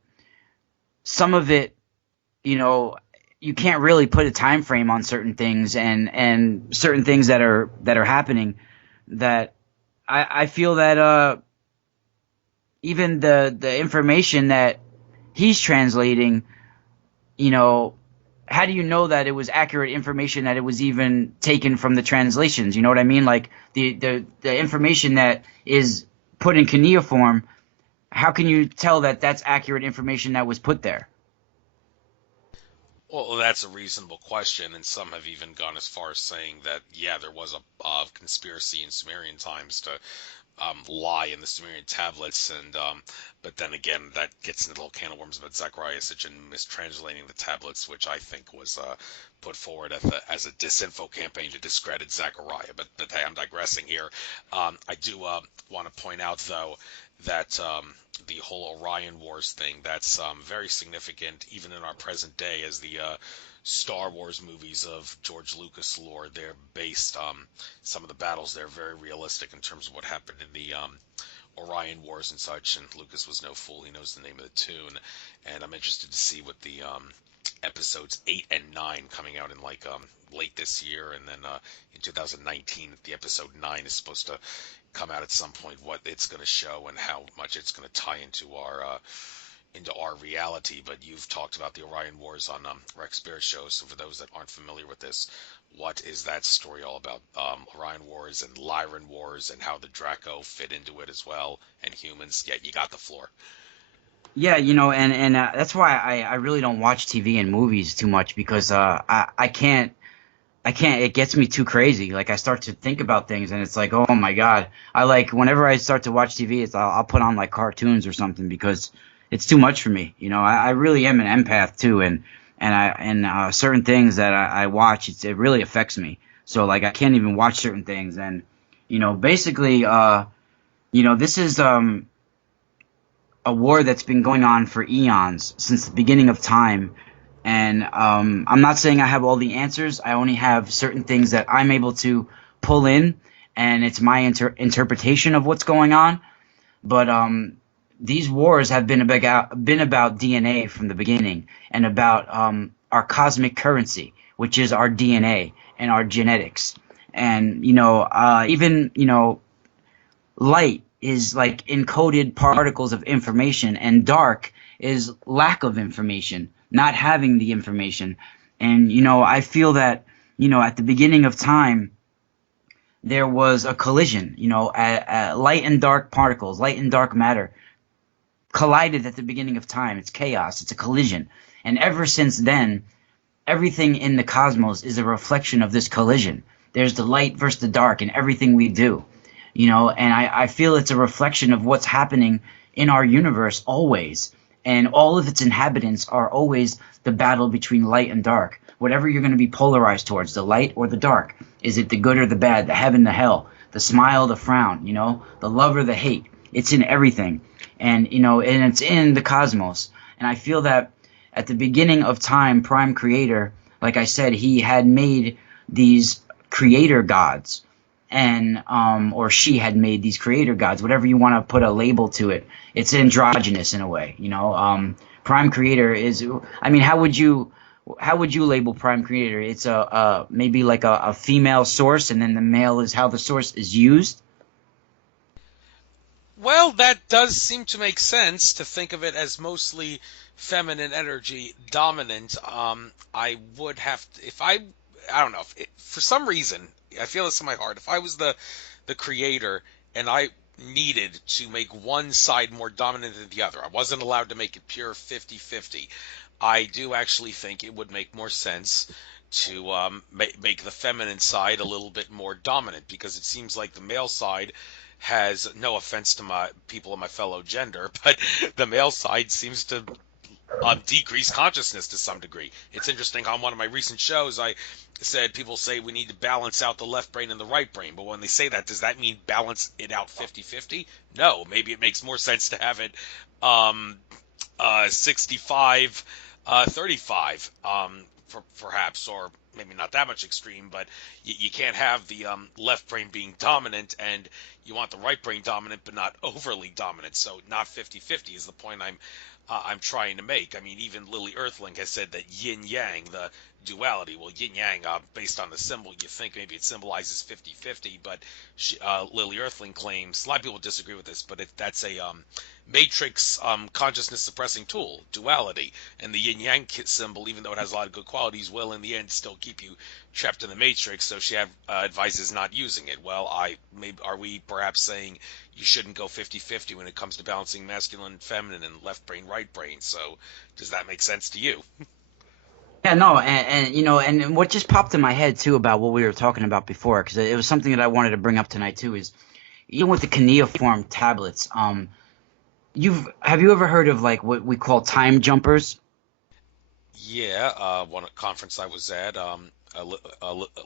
some of it, you can't really put a time frame on certain things, and certain things that are happening, that I feel that even the information that he's translating, you know, how do you know that it was accurate information, that it was even taken from the translations? You know what I mean? Like the information that is put in cuneiform, how can you tell that that's accurate information that was put there? Well, that's a reasonable question, and some have even gone as far as saying that, yeah, there was a conspiracy in Sumerian times to lie in the Sumerian tablets, and but then again, that gets into the whole can of worms about Zechariah Sitchin mistranslating the tablets, which I think was put forward as a disinfo campaign to discredit Zechariah. But hey, I'm digressing here. I do want to point out though that the whole Orion Wars thing, that's very significant even in our present day, as the Star Wars movies of George Lucas lore, they're based some of the battles, they're very realistic in terms of what happened in the Orion Wars and such, and Lucas was no fool, he knows the name of the tune. And I'm interested to see what the episodes 8 and 9 coming out in like late this year, and then in 2019 the episode 9 is supposed to come out at some point, what it's going to show and how much it's going to tie into our into our reality, but you've talked about the Orion Wars on Rex Bear's show. So for those that aren't familiar with this, what is that story all about? Orion Wars and Lyran Wars and how the Draco fit into it as well, and humans. Yeah, you got the floor. Yeah, and that's why I really don't watch TV and movies too much because I can't. It gets me too crazy. Like I start to think about things, and it's like, oh my God. I like whenever I start to watch TV, I'll put on like cartoons or something because it's too much for me. I really am an empath too, and certain things that I watch, it really affects me. So like I can't even watch certain things, and basically, this is a war that's been going on for eons since the beginning of time. And I'm not saying I have all the answers. I only have certain things that I'm able to pull in, and it's my interpretation of what's going on. But these wars have been about DNA from the beginning, and about our cosmic currency, which is our DNA and our genetics. And even light is like encoded particles of information, and dark is lack of information, not having the information. And I feel that at the beginning of time there was a collision. Light and dark particles, light and dark matter collided at the beginning of time. It's chaos, it's a collision. And ever since then, everything in the cosmos is a reflection of this collision. There's the light versus the dark in everything we do. And I feel it's a reflection of what's happening in our universe always. And all of its inhabitants are always the battle between light and dark. Whatever you're going to be polarized towards, the light or the dark. Is it the good or the bad, the heaven, the hell, the smile, the frown, the love or the hate? It's in everything. And it's in the cosmos. And I feel that at the beginning of time, Prime Creator, like I said, he had made these creator gods. And or she had made these creator gods, whatever you want to put a label to it. It's androgynous in a way. Prime Creator is, I mean, how would you label Prime Creator? It's maybe like a female source, and then the male is how the source is used. Well, that does seem to make sense to think of it as mostly feminine energy dominant. I would have to, if I don't know, if it, for some reason, I feel this in my heart. If I was the creator and I needed to make one side more dominant than the other, I wasn't allowed to make it pure 50-50. I do actually think it would make more sense to make the feminine side a little bit more dominant, because it seems like the male side has, no offense to my people of my fellow gender, but the male side seems to decrease consciousness to some degree. It's interesting how on one of my recent shows I said people say we need to balance out the left brain and the right brain, but when they say that, does that mean balance it out 50-50? No, maybe it makes more sense to have it 65 35, perhaps, or maybe not that much extreme, but you can't have the left brain being dominant and you want the right brain dominant but not overly dominant. So not 50-50 is the point I'm trying to make. I mean, even Lily Earthling has said that yin yang, the duality, well, yin yang, based on the symbol, you think maybe it symbolizes 50-50, but Lily Earthling claims, a lot of people disagree with this, but that's a matrix consciousness suppressing tool, duality. And the yin yang symbol, even though it has a lot of good qualities, will in the end still keep you trapped in the matrix. So she advises not using it. Well, are we perhaps saying you shouldn't go 50-50 when it comes to balancing masculine, feminine, and left brain, right brain? So does that make sense to you? Yeah, no, and what just popped in my head too about what we were talking about before, because it was something that I wanted to bring up tonight too, is even with the cuneiform tablets, have you ever heard of like what we call time jumpers? Yeah, one conference I was at,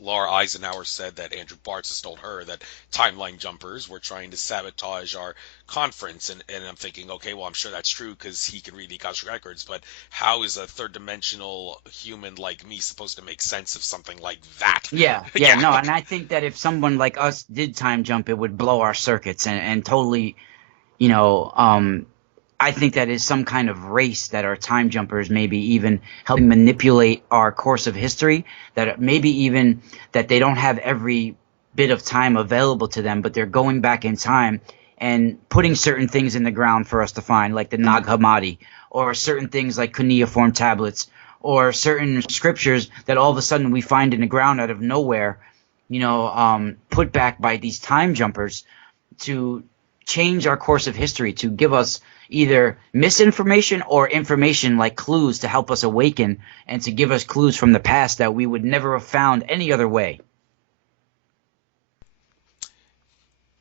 Laura Eisenhower said that Andrew Bartz has told her that timeline jumpers were trying to sabotage our conference, and I'm thinking, okay, well, I'm sure that's true because he can read the Akashic records, but how is a third-dimensional human like me supposed to make sense of something like that? Yeah, Yeah. no, and I think that if someone like us did time jump, it would blow our circuits and totally, you know, I think that is some kind of race that are time jumpers, maybe even helping manipulate our course of history, that maybe even that they don't have every bit of time available to them, but they're going back in time and putting certain things in the ground for us to find, like the Nag Hammadi, or certain things like cuneiform tablets, or certain scriptures that all of a sudden we find in the ground out of nowhere, put back by these time jumpers to change our course of history, to give us either misinformation or information like clues to help us awaken and to give us clues from the past that we would never have found any other way.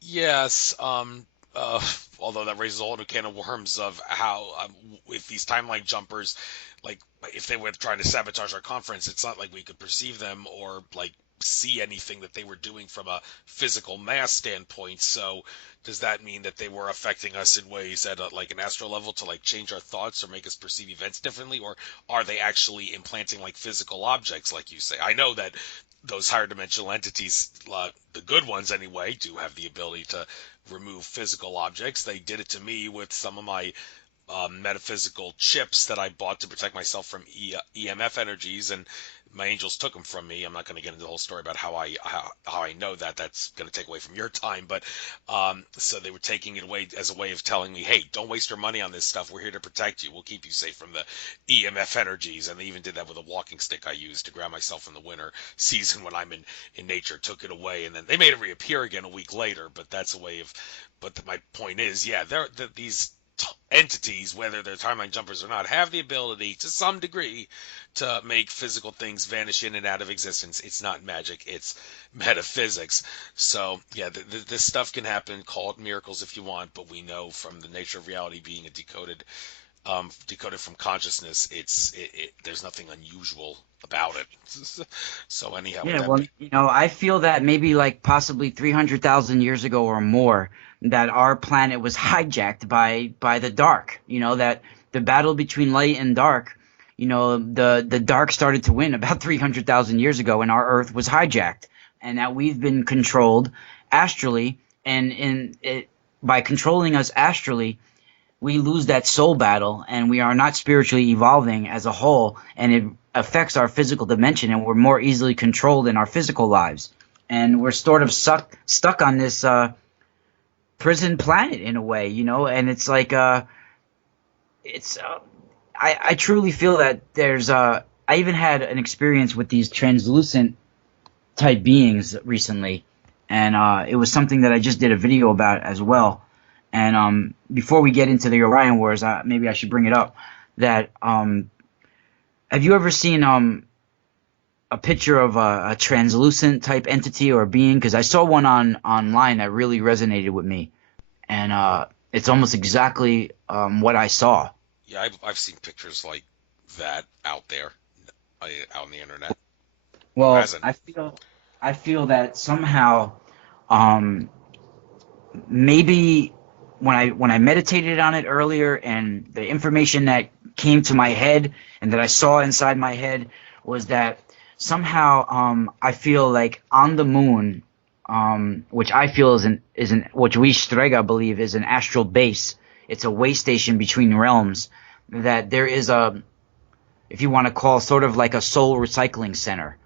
Yes, although that raises a whole new can of worms of how, if these timeline jumpers, like, if they were trying to sabotage our conference, it's not like we could perceive them or, like, see anything that they were doing from a physical mass standpoint. So does that mean that they were affecting us in ways at like an astral level to like change our thoughts or make us perceive events differently? Or are they actually implanting like physical objects, like you say? I know that those higher dimensional entities, the good ones anyway, do have the ability to remove physical objects. They did it to me with some of my metaphysical chips that I bought to protect myself from EMF energies, and my angels took them from me. I'm not going to get into the whole story about how I know that. That's going to take away from your time. But so they were taking it away as a way of telling me, hey, don't waste your money on this stuff. We're here to protect you. We'll keep you safe from the EMF energies. And they even did that with a walking stick I used to ground myself in the winter season when I'm in nature. Took it away, and then they made it reappear again a week later. But that's a way of. But my point is, yeah, these entities, whether they're timeline jumpers or not, have the ability to some degree to make physical things vanish in and out of existence. It's not magic, it's metaphysics. So yeah, this stuff can happen. Call it miracles if you want, but we know from the nature of reality being a decoded from consciousness, there's nothing unusual about it. So anyhow, with Yeah, that well, I feel that maybe like possibly 300,000 years ago or more, that our planet was hijacked by the dark. That the battle between light and dark, the dark started to win about 300,000 years ago, and our Earth was hijacked, and that we've been controlled astrally, and by controlling us astrally, we lose that soul battle, and we are not spiritually evolving as a whole, and it affects our physical dimension, and we're more easily controlled in our physical lives, and we're sort of stuck on this prison planet in a way, and it's like it's I truly feel that there's I even had an experience with these translucent type beings recently, and it was something that I just did a video about as well. And before we get into the Orion Wars, maybe I should bring it up that have you ever seen a picture of a translucent type entity or being? Because I saw one online that really resonated with me, and it's almost exactly what I saw. Yeah, I've seen pictures like that out there, out on the internet. Who Well, hasn't? I feel that somehow, um, maybe when I meditated on it earlier, and the information that came to my head and that I saw inside my head was that somehow I feel like on the moon, which I feel is an which we Strega believe is an astral base. It's a way station between realms. That there is a, if you want to call, sort of like a soul recycling center,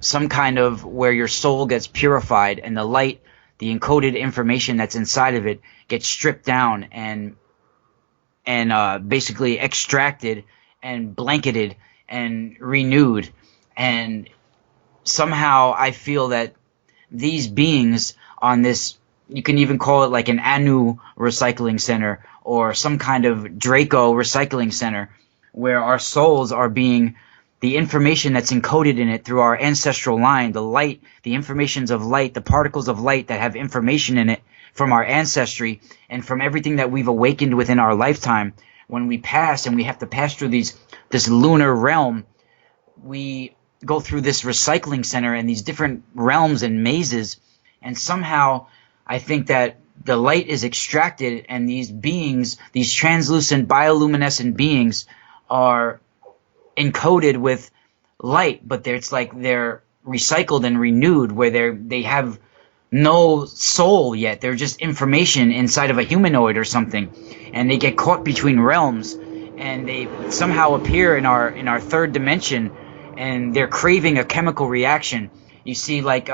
some kind of where your soul gets purified and the light, the encoded information that's inside of it gets stripped down and basically extracted and blanketed and renewed. And somehow I feel that these beings on this, you can even call it like an Anu recycling center or some kind of Draco recycling center, where our souls are being, the information that's encoded in it through our ancestral line, the light, the informations of light, the particles of light that have information in it from our ancestry and from everything that we've awakened within our lifetime. When we pass and we have to pass through this lunar realm, we go through this recycling center and these different realms and mazes, and somehow I think that the light is extracted, and these beings, these translucent bioluminescent beings, are encoded with light, but it's like they're recycled and renewed, where they have no soul yet. They're just information inside of a humanoid or something, and they get caught between realms, and they somehow appear in our third dimension, and they're craving a chemical reaction. You see, like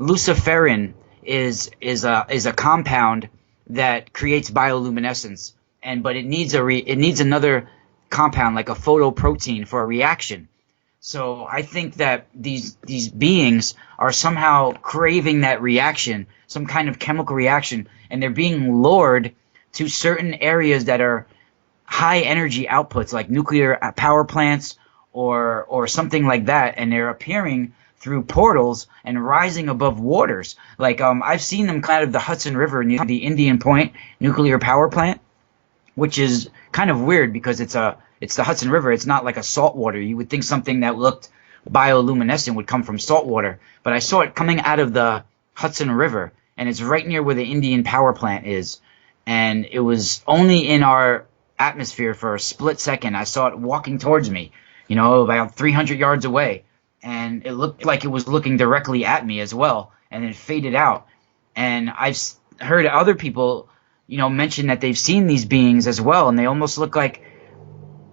Luciferin is a compound that creates bioluminescence, but it needs another compound like a photoprotein for a reaction. So I think that these beings are somehow craving that reaction, some kind of chemical reaction, and they're being lured to certain areas that are high energy outputs, like nuclear power plants or something like that, and they're appearing through portals and rising above waters. Like I've seen them kind of the Hudson River near the Indian Point nuclear power plant, which is kind of weird because it's the Hudson River. It's not like a salt water. You would think something that looked bioluminescent would come from salt water, but I saw it coming out of the Hudson River, and it's right near where the Indian power plant is. And it was only in our atmosphere for a split second. I saw it walking towards me, about 300 yards away, and it looked like it was looking directly at me as well, and it faded out. And I've heard other people, mention that they've seen these beings as well, and they almost look like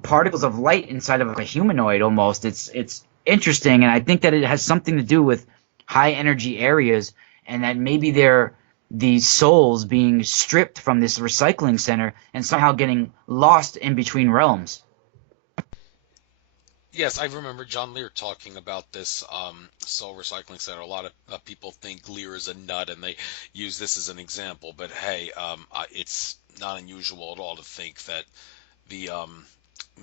particles of light inside of a humanoid almost. It's interesting, and I think that it has something to do with high energy areas, and that maybe they're these souls being stripped from this recycling center and somehow getting lost in between realms. Yes, I remember John Lear talking about this soul recycling center. A lot of people think Lear is a nut, and they use this as an example. But hey, it's not unusual at all to think that the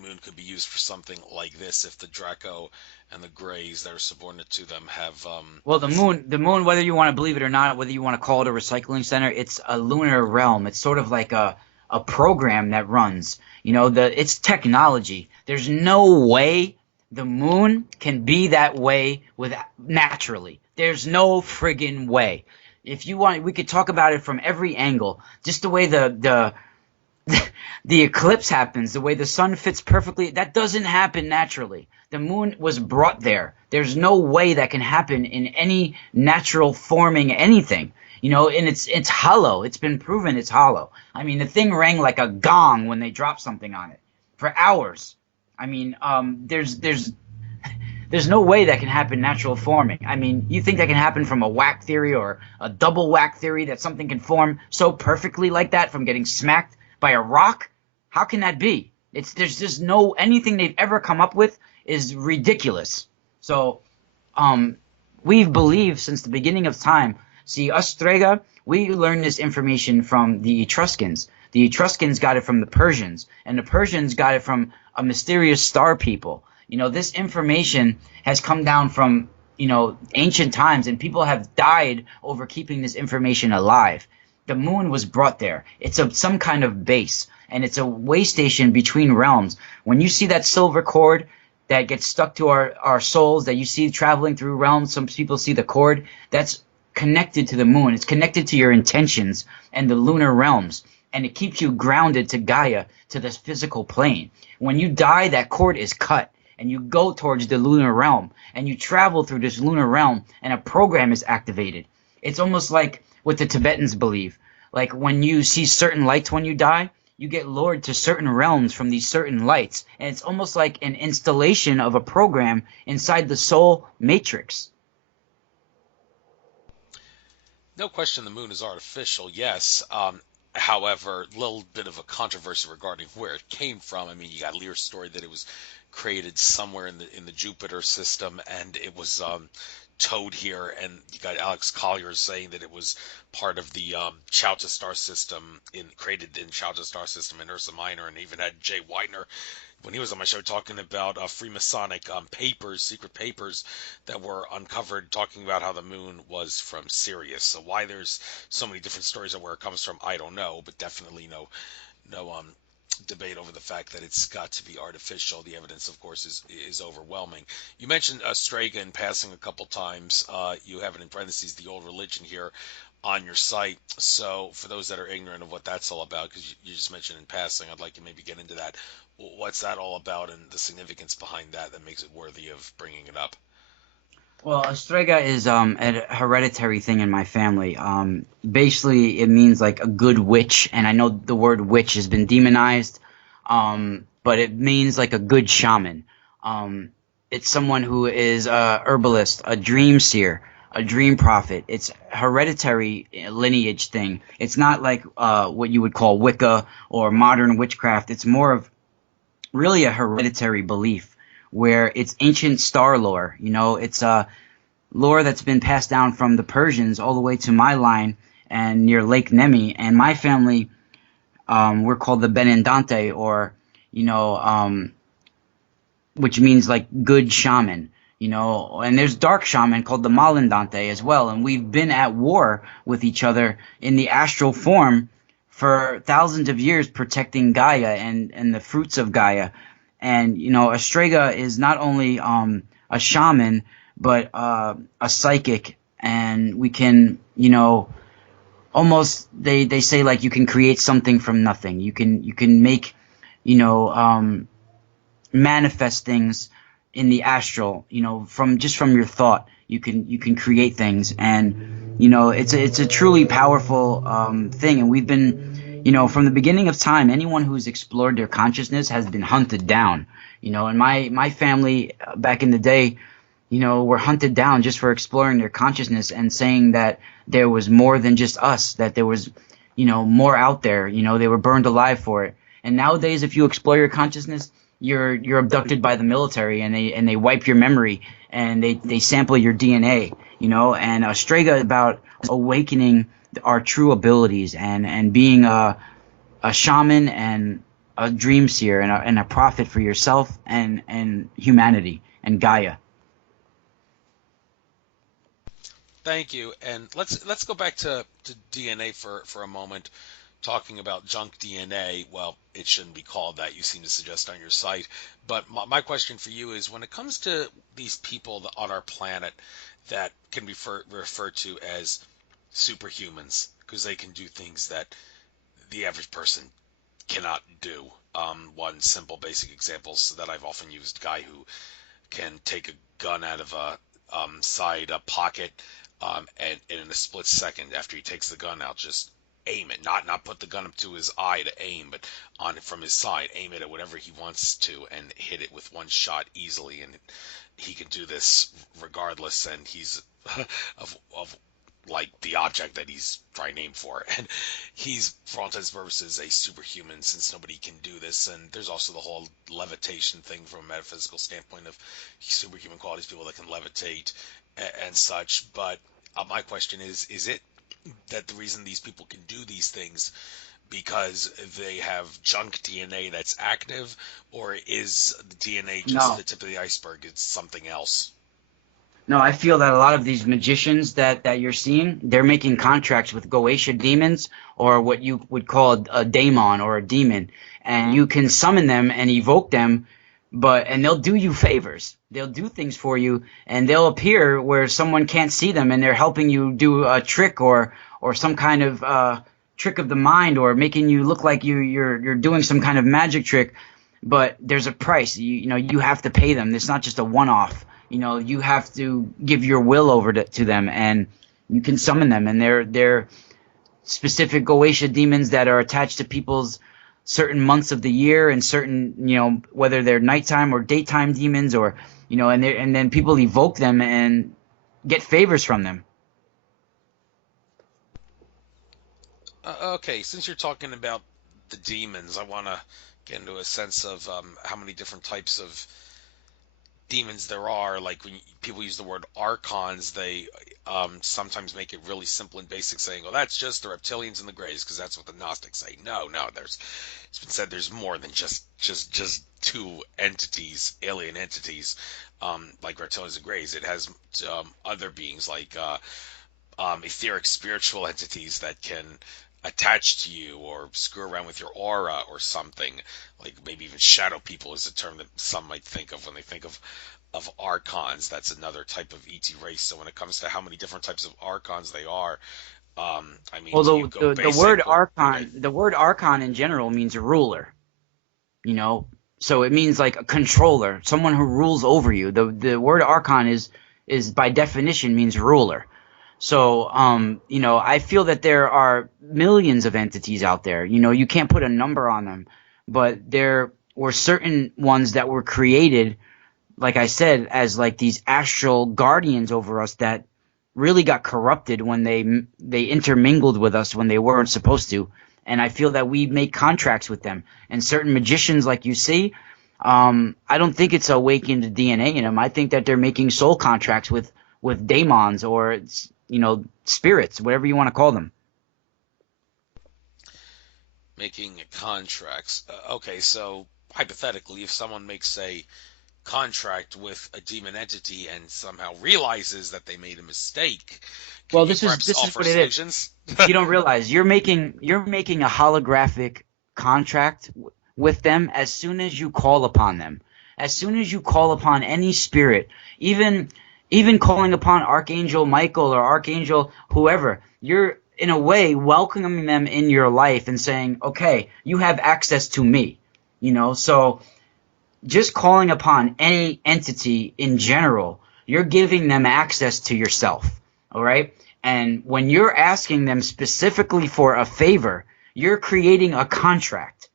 moon could be used for something like this if the Draco and the Greys that are subordinate to them have. Well, the moon, whether you want to believe it or not, whether you want to call it a recycling center, it's a lunar realm. It's sort of like a program that runs. It's technology. There's no way the moon can be that way naturally. There's no friggin' way. If you want, we could talk about it from every angle. Just the way the the eclipse happens, the way the sun fits perfectly, that doesn't happen naturally. The moon was brought there. There's no way that can happen in any natural forming anything. And it's hollow. It's been proven it's hollow. I mean, the thing rang like a gong when they dropped something on it for hours. I mean, there's no way that can happen natural forming. I mean, you think that can happen from a whack theory or a double whack theory, that something can form so perfectly like that from getting smacked by a rock? How can that be? There's just no, anything they've ever come up with is ridiculous. So we've believed since the beginning of time. See, us Strega, we learned this information from the Etruscans. The Etruscans got it from the Persians, and the Persians got it from a mysterious star people. This information has come down from, ancient times, and people have died over keeping this information alive. The moon was brought there. It's some kind of base, and it's a way station between realms. When you see that silver cord that gets stuck to our souls that you see traveling through realms, some people see the cord, that's connected to the moon. It's connected to your intentions and the lunar realms, and it keeps you grounded to Gaia, to this physical plane. When you die, that cord is cut, and you go towards the lunar realm, and you travel through this lunar realm, and a program is activated. It's almost like what the Tibetans believe. Like when you see certain lights when you die, you get lured to certain realms from these certain lights, and it's almost like an installation of a program inside the soul matrix. No question the moon is artificial, yes. However, a little bit of a controversy regarding where it came from. I mean, you got Lear's story that it was created somewhere in the Jupiter system, and it was towed here, and you got Alex Collier saying that it was part of the Chauta star system, created in Chauta star system in Ursa Minor, and even had Jay Weidner when he was on my show talking about Freemasonic papers, secret papers that were uncovered, talking about how the moon was from Sirius. So why there's so many different stories of where it comes from, I don't know, but definitely no debate over the fact that it's got to be artificial. The evidence, of course, is overwhelming. You mentioned Strega in passing a couple times. You have it in parentheses, the old religion here on your site. So for those that are ignorant of what that's all about, because you just mentioned in passing, I'd like to maybe get into that. What's that all about, and the significance behind that makes it worthy of bringing it up? Well, Strega is a hereditary thing in my family. Basically, it means like a good witch, and I know the word witch has been demonized, but it means like a good shaman. It's someone who is a herbalist, a dream seer, a dream prophet. It's hereditary lineage thing. It's not like what you would call Wicca or modern witchcraft. It's more of really a hereditary belief where it's ancient star lore. You know, it's lore that's been passed down from the Persians all the way to my line and near Lake Nemi. And my family, we're called the Benendante, or you know, which means like good shaman, you know. And there's dark shaman called the Malandante as well. And we've been at war with each other in the astral form for thousands of years, protecting Gaia and the fruits of Gaia. And you know, a Strega is not only a shaman, but a psychic, and we can, you know, almost they say like you can create something from nothing. You can make, you know, manifest things in the astral, you know, from just from your thought. You can create things, and you know, it's a truly powerful thing. And we've been, you know, from the beginning of time, anyone who's explored their consciousness has been hunted down. You know, and my family back in the day, you know, were hunted down just for exploring their consciousness and saying that there was more than just us, that there was, you know, more out there. You know, they were burned alive for it. And nowadays, if you explore your consciousness, you're abducted by the military, and they wipe your memory, and they sample your DNA. You know, and Strega is about awakening our true abilities, and being a shaman and a dream seer and a prophet for yourself and humanity and Gaia. Thank you. And let's go back to DNA for a moment, talking about junk DNA. Well, it shouldn't be called that, you seem to suggest on your site. But my question for you is, when it comes to these people on our planet that can be referred to as superhumans, because they can do things that the average person cannot do. One simple basic example that I've often used: guy who can take a gun out of a side pocket, and in a split second after he takes the gun out, just aim it, not put the gun up to his eye to aim, but on from his side, aim it at whatever he wants to and hit it with one shot easily. And he can do this regardless, and he's of like the object that he's trying to aim for. And he's, for all intents and purposes, a superhuman, since nobody can do this. And there's also the whole levitation thing from a metaphysical standpoint of superhuman qualities, people that can levitate and such. But my question is it that the reason these people can do these things because they have junk DNA that's active, or is the DNA just No. the tip of the iceberg? It's something else. No, I feel that a lot of these magicians that you're seeing, they're making contracts with Goetia demons, or what you would call a daemon or a demon, and you can summon them and evoke them, and they'll do you favors. They'll do things for you, and they'll appear where someone can't see them, and they're helping you do a trick or some kind of trick of the mind, or making you look like you're doing some kind of magic trick. But there's a price. You know, you have to pay them. It's not just a one-off. You know, you have to give your will over to them, and you can summon them. And they're specific Goetia demons that are attached to people's certain months of the year, and certain, you know, whether they're nighttime or daytime demons, or you know, and then people evoke them and get favors from them. Okay, since you're talking about the demons, I want to get into a sense of how many different types of demons there are. Like when people use the word archons, they sometimes make it really simple and basic, saying, "Well, that's just the reptilians and the greys," because that's what the Gnostics say. No, no, it's been said there's more than just two entities, alien entities, like reptilians and greys. It has other beings like etheric spiritual entities that can attach to you or screw around with your aura or something. Like maybe even shadow people is a term that some might think of when they think of archons. That's another type of ET race. So when it comes to how many different types of archons they are, I mean, Well, do you go the basic word or okay? archon, the word archon in general means ruler. You know, so it means like a controller, someone who rules over you. The word archon is by definition means ruler. So, you know, I feel that there are millions of entities out there. You know, you can't put a number on them, but there were certain ones that were created, like I said, as like these astral guardians over us that really got corrupted when they intermingled with us when they weren't supposed to. And I feel that we make contracts with them. And certain magicians, like you see, I don't think it's awakened DNA in them. I think that they're making soul contracts with daemons or spirits, whatever you want to call them. Making contracts. Okay, so hypothetically, if someone makes a contract with a demon entity and somehow realizes that they made a mistake, can Well, you perhaps this is offer what it is. solutions? You don't realize you're making a holographic contract with them as soon as you call upon them. As soon as you call upon any spirit, even even calling upon Archangel Michael or Archangel whoever, you're in a way welcoming them in your life and saying, "Okay, you have access to me." So just calling upon any entity in general, you're giving them access to yourself. All right. And when you're asking them specifically for a favor, you're creating a contract.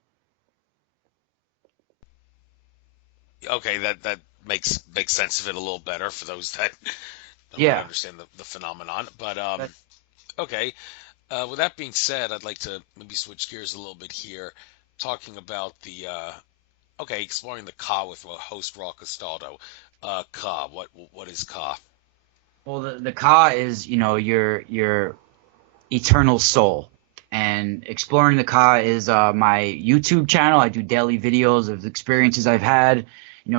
Okay, that makes sense of it a little better for those that don't quite Yeah. understand the phenomenon. But That, okay. With that being said, I'd like to maybe switch gears a little bit here, talking about the okay, exploring the Ka with host Ra Castaldo. Ka, what is Ka? well, the Ka is, your eternal soul. And exploring the Ka is my YouTube channel. I do daily videos of experiences I've had,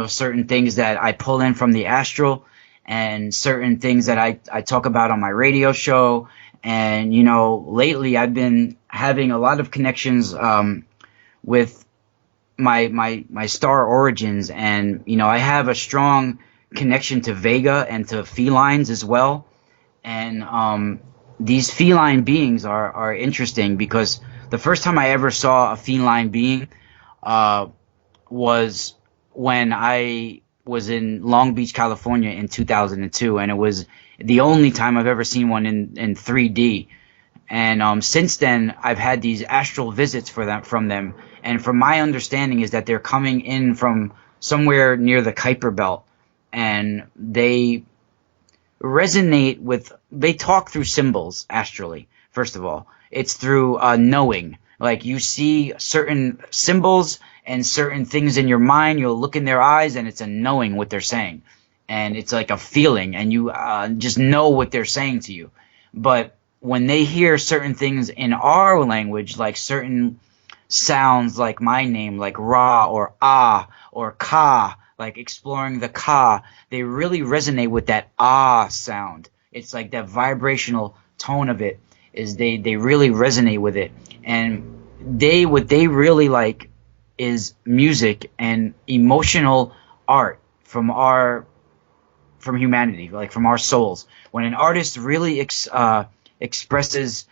certain things that I pull in from the astral, and certain things that I talk about on my radio show. And, lately I've been having a lot of connections with my star origins. And, I have a strong connection to Vega and to felines as well. And these feline beings are interesting because the first time I ever saw a feline being uh, was when I was in Long Beach, California in 2002, and it was the only time I've ever seen one in 3D. And since then, I've had these astral visits from them, and from my understanding is that they're coming in from somewhere near the Kuiper Belt, and they talk through symbols astrally. First of all, it's through knowing, like you see certain symbols and certain things in your mind, you'll look in their eyes and it's a knowing what they're saying, and it's like a feeling, and you just know what they're saying to you. But when they hear certain things in our language, like certain sounds like my name, like Ra or Ah or Ka, like exploring the Ka, they really resonate with that Ah sound. It's like that vibrational tone of it is they really resonate with it. And what they really like is music and emotional art from humanity, like from our souls. When an artist really expresses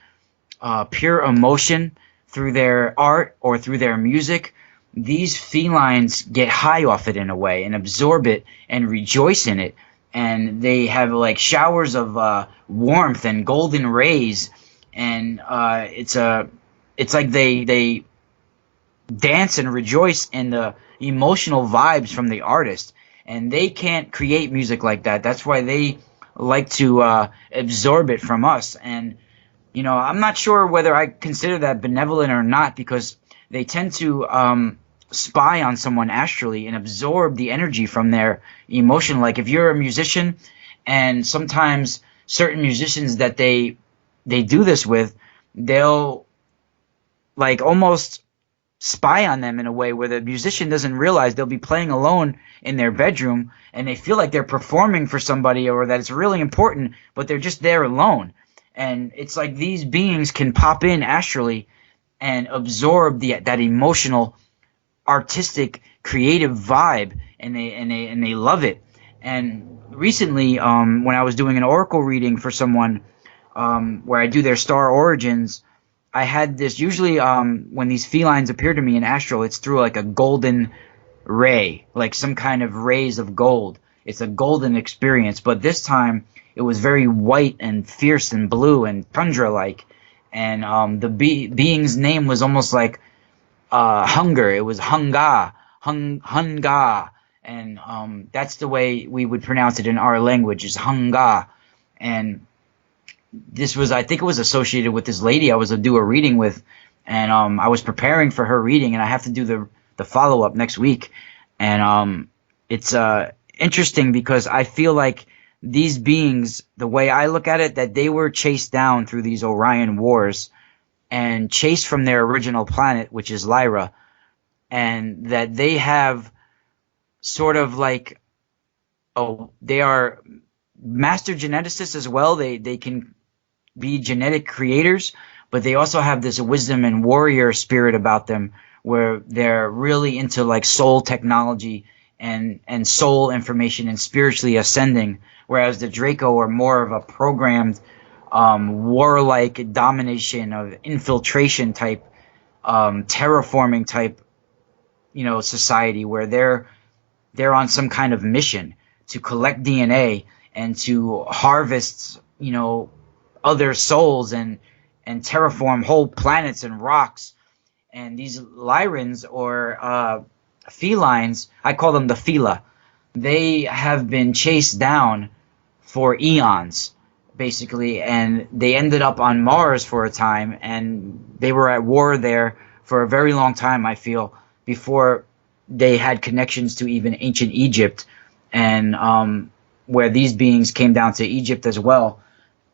pure emotion through their art or through their music, these felines get high off it in a way and absorb it and rejoice in it. And they have like showers of warmth and golden rays, and it's like they dance and rejoice in the emotional vibes from the artist. And they can't create music like that. That's why they like to absorb it from us. And I'm not sure whether I consider that benevolent or not, because they tend to spy on someone astrally and absorb the energy from their emotion. Like if you're a musician, and sometimes certain musicians that they do this with, they'll like almost spy on them in a way where the musician doesn't realize they'll be playing alone in their bedroom, and they feel like they're performing for somebody or that it's really important, but they're just there alone. And it's like these beings can pop in astrally and absorb that emotional, artistic, creative vibe, and they love it. And recently, when I was doing an oracle reading for someone, where I do their star origins, I had this. Usually, when these felines appear to me in astral, it's through like a golden ray, like some kind of rays of gold. It's a golden experience, but this time it was very white and fierce and blue and tundra-like. And the being's name was almost like hunger. It was Hunga, and that's the way we would pronounce it in our language, is Hunga. And this was, I think it was associated with this lady I was to do a reading with, and I was preparing for her reading, and I have to do the follow up next week, and it's interesting because I feel like these beings, the way I look at it, that they were chased down through these Orion wars and chased from their original planet, which is Lyra, and that they have sort of like, oh, they are master geneticists as well. They can be genetic creators, but they also have this wisdom and warrior spirit about them where they're really into like soul technology and soul information and spiritually ascending, whereas the Draco are more of a programmed warlike domination of infiltration type, terraforming type, society where they're on some kind of mission to collect DNA and to harvest, other souls and terraform whole planets and rocks. And these Lyrans or felines, I call them the Fila, they have been chased down for eons, basically, and they ended up on Mars for a time, and they were at war there for a very long time, I feel, before they had connections to even ancient Egypt, and where these beings came down to Egypt as well.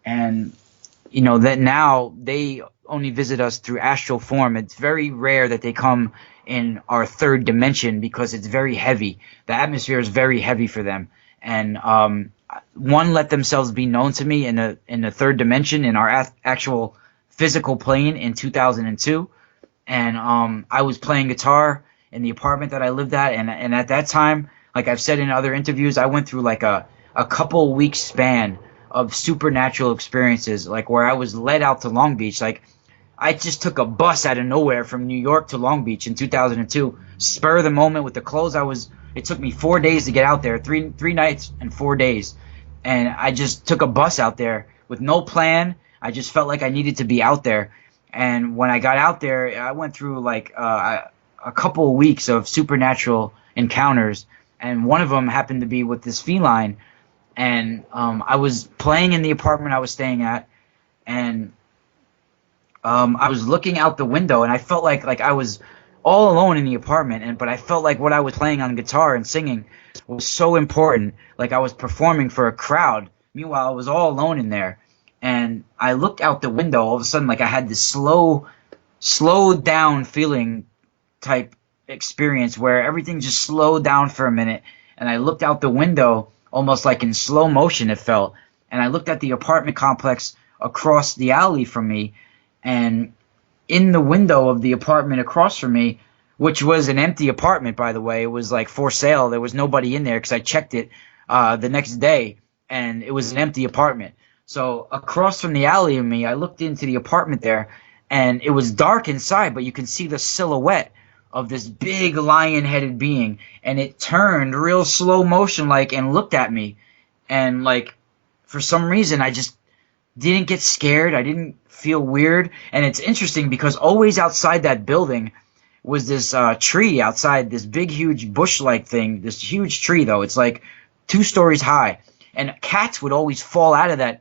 And that now they only visit us through astral form. It's very rare that they come in our third dimension because it's very heavy. The atmosphere is very heavy for them. And one let themselves be known to me in the third dimension in our actual physical plane in 2002. And I was playing guitar in the apartment that I lived at, and at that time, like I've said in other interviews, I went through like a couple week span of supernatural experiences, like where I was led out to Long Beach. Like I just took a bus out of nowhere from New York to Long Beach in 2002, spur of the moment with the clothes I was. It took me 4 days to get out there, three nights and 4 days, and I just took a bus out there with no plan. I just felt like I needed to be out there, and when I got out there, I went through like a couple of weeks of supernatural encounters, and one of them happened to be with this feline. And I was playing in the apartment I was staying at, and I was looking out the window, and I felt like I was all alone in the apartment, but I felt like what I was playing on guitar and singing was so important, like I was performing for a crowd. Meanwhile, I was all alone in there, and I looked out the window. All of a sudden, like I had this slowed down feeling type experience where everything just slowed down for a minute, and I looked out the window almost like in slow motion it felt, and I looked at the apartment complex across the alley from me, and in the window of the apartment across from me, which was an empty apartment, by the way, it was like for sale, there was nobody in there because I checked it the next day, and it was an empty apartment. So across from the alley of me, I looked into the apartment there, and it was dark inside, but you can see the silhouette of this big lion-headed being, and it turned real slow motion like and looked at me, and like for some reason I just didn't get scared. I didn't feel weird. And it's interesting because always outside that building was this tree outside, this big huge bush-like thing, this huge tree though. It's like 2 stories high, and cats would always fall out of that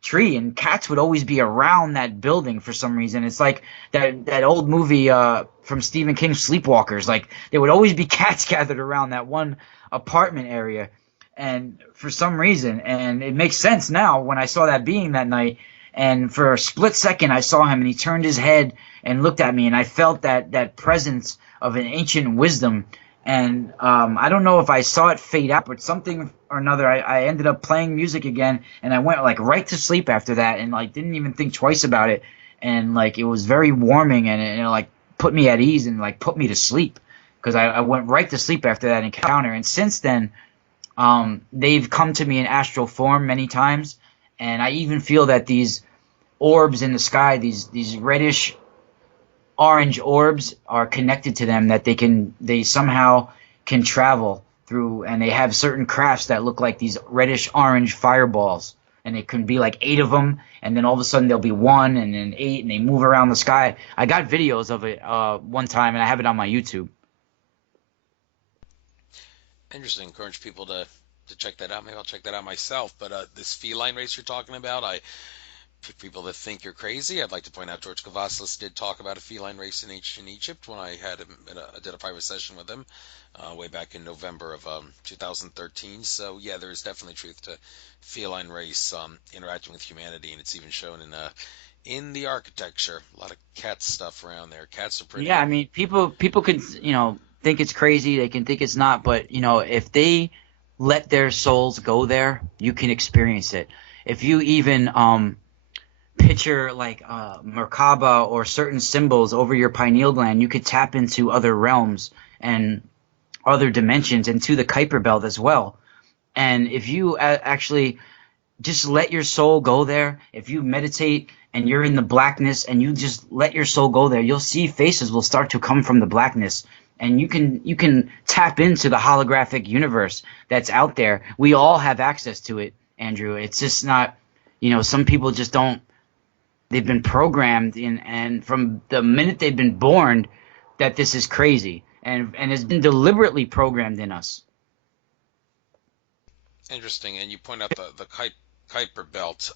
tree, and cats would always be around that building for some reason. It's like that old movie from Stephen King's Sleepwalkers. Like there would always be cats gathered around that one apartment area, and for some reason, and it makes sense now when I saw that being that night. And for a split second, I saw him, and he turned his head and looked at me, and I felt that presence of an ancient wisdom. And I don't know if I saw it fade out, but something or another, I ended up playing music again, and I went like right to sleep after that, and like didn't even think twice about it. And like it was very warming, and it like put me at ease and like put me to sleep because I went right to sleep after that encounter. And since then, they've come to me in astral form many times, and I even feel that these orbs in the sky, these reddish orange orbs, are connected to them, that they somehow can travel through, and they have certain crafts that look like these reddish orange fireballs, and it can be like 8 of them, and then all of a sudden there'll be one and then 8, and they move around the sky. I got videos of it one time, and I have it on my YouTube. Interesting. Encourage people to check that out. Maybe I'll check that out myself. But this feline race you're talking about, people that think you're crazy, I'd like to point out George Kavaslis did talk about a feline race in ancient Egypt when I had him did a private session with him way back in November of 2013. So yeah, there is definitely truth to feline race interacting with humanity, and it's even shown in the architecture. A lot of cat stuff around there. Cats are Yeah, pretty. I mean, people can, think it's crazy, they can think it's not, but if they let their souls go there, you can experience it. If you even picture like Merkaba or certain symbols over your pineal gland, you could tap into other realms and other dimensions and to the Kuiper belt as well. And if you actually just let your soul go there, if you meditate and you're in the blackness and you just let your soul go there, you'll see faces will start to come from the blackness. And you can tap into the holographic universe that's out there. We all have access to it, Andrew. It's just not, some people just don't. They've been programmed in, and from the minute they've been born, that this is crazy, and it's been deliberately programmed in us. Interesting, and you point out the Kuiper belt.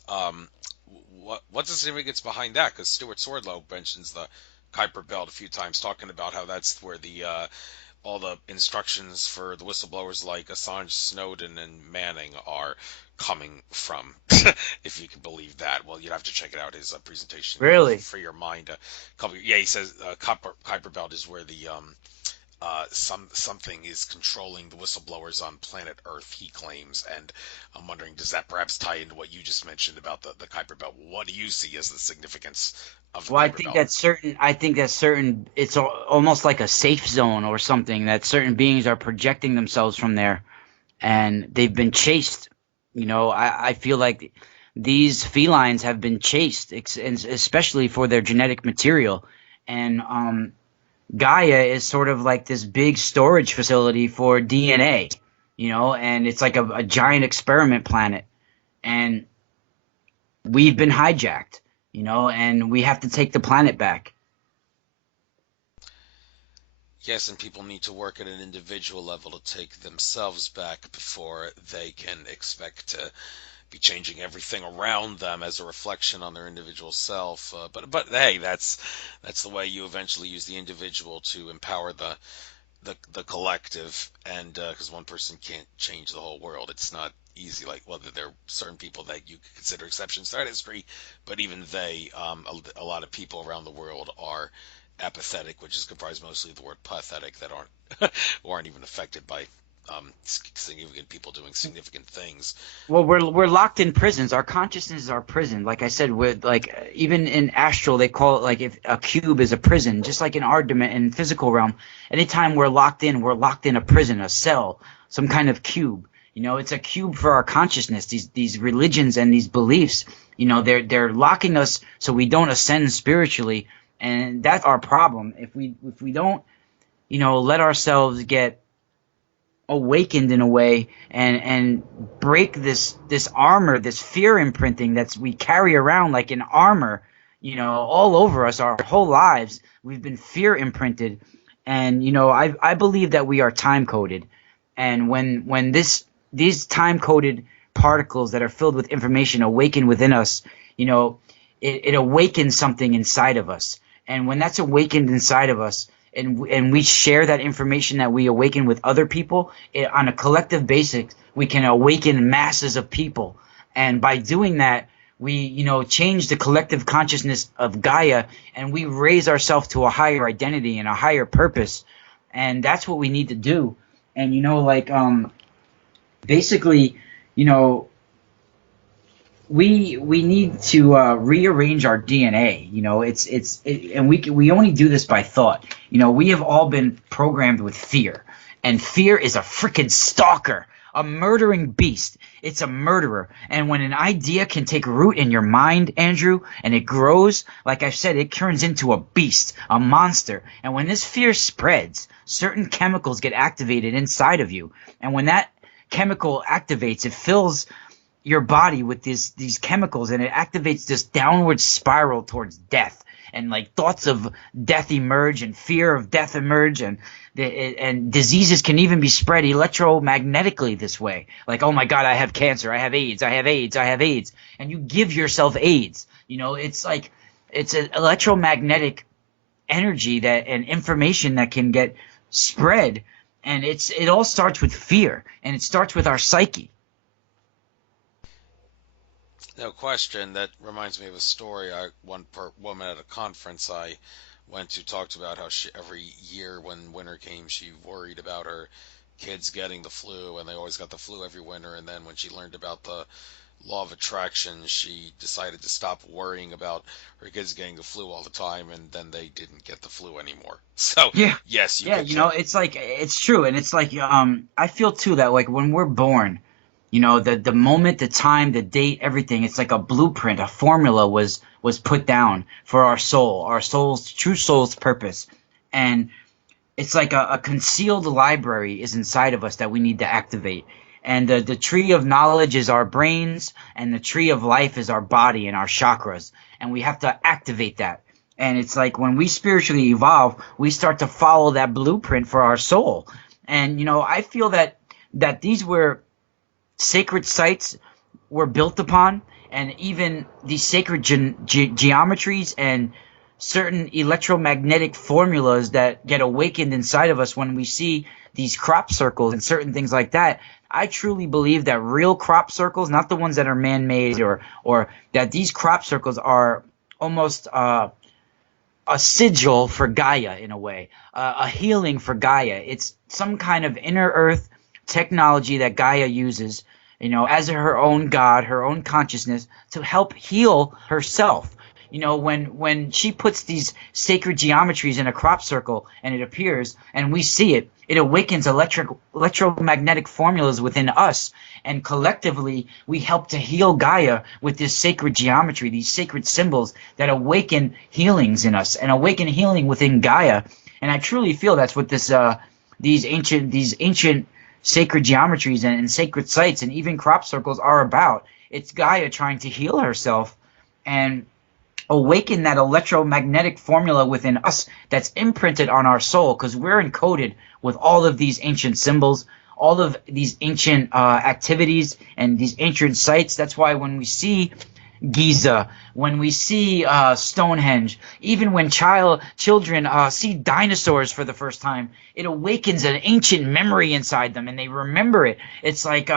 What's the significance behind that? Because Stuart Swordlow mentions the Kuiper belt a few times, talking about how that's where the all the instructions for the whistleblowers like Assange, Snowden, and Manning are coming from. If you can believe that. Well, you'd have to check it out, his presentation Really? for your mind. Yeah, he says Kuiper belt is where the something is controlling the whistleblowers on planet Earth, he claims, and I'm wondering, does that perhaps tie into what you just mentioned about the Kuiper Belt? What do you see as the significance of the Well, I Kuiper think Belt? that's certain. I think that's certain. It's almost like a safe zone or something that certain beings are projecting themselves from there, and they've been chased. I feel like these felines have been chased, and especially for their genetic material. And Gaia is sort of like this big storage facility for DNA, and it's like a giant experiment planet. And we've been hijacked, and we have to take the planet back. Yes, and people need to work at an individual level to take themselves back before they can expect to be changing everything around them as a reflection on their individual self. But hey, that's the way you eventually use the individual to empower the collective, and because one person can't change the whole world, it's not easy. Like, whether there are certain people that you could consider exceptions throughout history, but even they, a lot of people around the world are apathetic, which is comprised mostly of the word pathetic, that aren't who aren't even affected by significant people doing significant things. Well, we're locked in prisons. Our consciousness is our prison. Like I said, with like even in astral, they call it like if a cube is a prison, just like in our in physical realm. Anytime we're locked in a prison, a cell, some kind of cube. It's a cube for our consciousness. These religions and these beliefs, they're locking us so we don't ascend spiritually, and that's our problem. If we don't, let ourselves get awakened in a way and break this armor, this fear imprinting that we carry around like an armor, all over us our whole lives. We've been fear imprinted, and I believe that we are time coded, and when these time coded particles that are filled with information awaken within us, it awakens something inside of us, and when that's awakened inside of us, and we share that information that we awaken with other people, on a collective basis, we can awaken masses of people. And by doing that, we, change the collective consciousness of Gaia, and we raise ourselves to a higher identity and a higher purpose. And that's what we need to do. And, basically, you know, we need to rearrange our DNA. And we only do this by thought. We have all been programmed with fear, and fear is a freaking stalker, a murdering beast. It's a murderer. And when an idea can take root in your mind, Andrew, and it grows, like I said, it turns into a beast, a monster. And when this fear spreads, certain chemicals get activated inside of you. And when that chemical activates, it fills your body with these chemicals, and it activates this downward spiral towards death. and like thoughts of death emerge and fear of death emerge, and and diseases can even be spread electromagnetically this way. Like, oh my God, I have cancer, I have AIDS, I have AIDS, I have AIDS, and you give yourself AIDS. It's like it's an electromagnetic energy that and information that can get spread, and it all starts with fear, and it starts with our psyche. No question. That reminds me of a story. Woman at a conference I went to talked about how every year when winter came, she worried about her kids getting the flu, and they always got the flu every winter. And then when she learned about the law of attraction, she decided to stop worrying about her kids getting the flu all the time, and then they didn't get the flu anymore. So Yeah. yes, you Yeah, could. it's like it's true, and it's like I feel too that like when we're born, the moment, the time, the date, everything, it's like a blueprint, a formula was put down for our soul's true soul's purpose. And it's like a concealed library is inside of us that we need to activate. And the tree of knowledge is our brains, and the tree of life is our body and our chakras. And we have to activate that. And it's like when we spiritually evolve, we start to follow that blueprint for our soul. And I feel that these were sacred sites were built upon, and even these sacred geometries and certain electromagnetic formulas that get awakened inside of us when we see these crop circles and certain things like that. I truly believe that real crop circles, not the ones that are man-made, or that these crop circles are almost a sigil for Gaia in a way, a healing for Gaia. It's some kind of inner earth technology that Gaia uses, as her own God, her own consciousness, to help heal herself. When she puts these sacred geometries in a crop circle and it appears and we see it, it awakens electromagnetic formulas within us. And collectively, we help to heal Gaia with this sacred geometry, these sacred symbols that awaken healings in us and awaken healing within Gaia. And I truly feel that's what these ancient sacred geometries and sacred sites and even crop circles are about. It's Gaia trying to heal herself and awaken that electromagnetic formula within us that's imprinted on our soul, because we're encoded with all of these ancient symbols, all of these ancient activities and these ancient sites. That's why when we see Giza, when we see Stonehenge, even when children see dinosaurs for the first time, it awakens an ancient memory inside them, and they remember it. It's like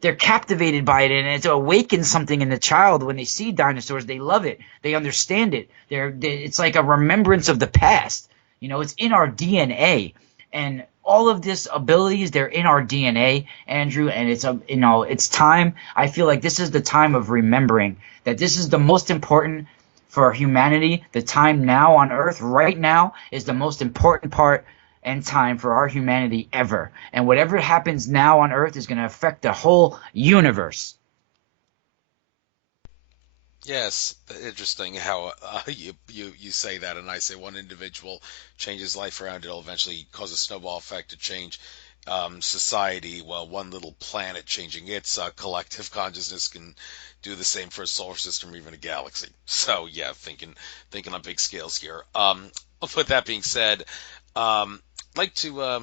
they're captivated by it, and it awakens something in the child. When they see dinosaurs, they love it. They understand it. It's like a remembrance of the past. It's in our DNA, and all of these abilities, they're in our DNA, Andrew. And it's time. I feel like this is the time of remembering that this is the most important for humanity. The time now on Earth, right now, is the most important part and time for our humanity ever. And whatever happens now on Earth is going to affect the whole universe. Yes, interesting how you say that, and I say one individual changes life around, it'll eventually cause a snowball effect to change society. Well, one little planet changing its collective consciousness can do the same for a solar system or even a galaxy. So yeah, thinking on big scales here. With that being said, I'd like to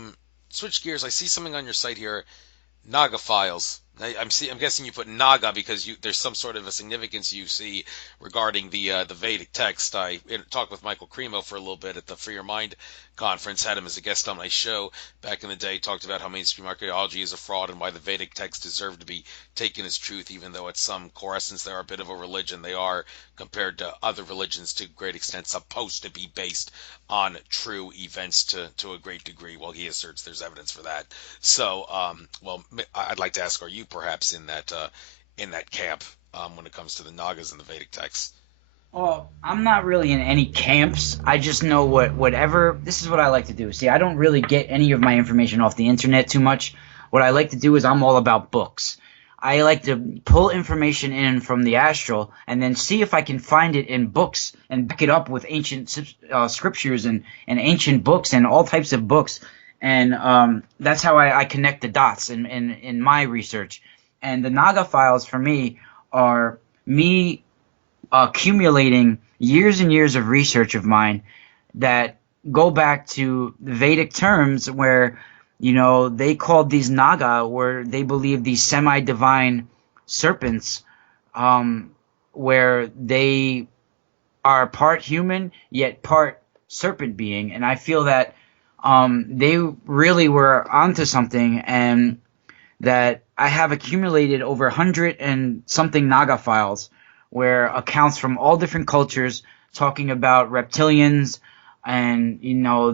switch gears. I see something on your site here, Naga files. I'm guessing you put Naga because there's some sort of a significance you see regarding the Vedic text. I talked with Michael Cremo for a little bit at the Free Your Mind conference, had him as a guest on my show back in the day, talked about how mainstream archaeology is a fraud and why the Vedic texts deserve to be taken as truth, even though at some core essence they are a bit of a religion. They are, compared to other religions, to a great extent supposed to be based on true events to a great degree. Well, he asserts there's evidence for that. So, well, I'd like to ask, are you perhaps in that camp when it comes to the Nagas and the Vedic texts? Well, I'm not really in any camps. I just know whatever. This is what I like to do. See, I don't really get any of my information off the internet too much. What I like to do is I'm all about books. I like to pull information in from the astral and then see if I can find it in books and back it up with ancient scriptures and ancient books and all types of books. And that's how I connect the dots in my research. And the Naga files for me are me accumulating years and years of research of mine that go back to Vedic terms where, they called these Naga, where they believe these semi-divine serpents, um, where they are part human yet part serpent being. And I feel that they really were onto something, and that I have accumulated over 100 and something Naga files where accounts from all different cultures talking about reptilians and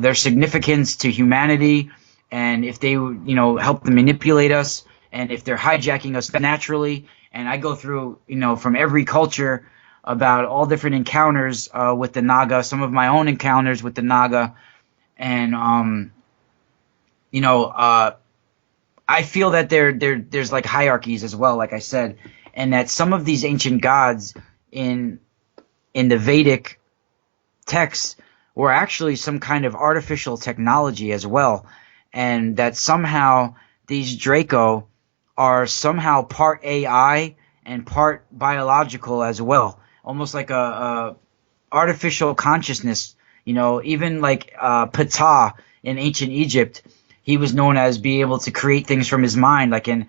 their significance to humanity, and if they help to manipulate us, and if they're hijacking us naturally. And I go through from every culture about all different encounters with the Naga, some of my own encounters with the Naga, and you know I feel that there's like hierarchies as well, like I said, and that some of these ancient gods in the Vedic texts were actually some kind of artificial technology as well, and that somehow these Draco are somehow part AI and part biological as well, almost like a artificial consciousness. Even like Ptah in ancient Egypt, he was known as being able to create things from his mind, like an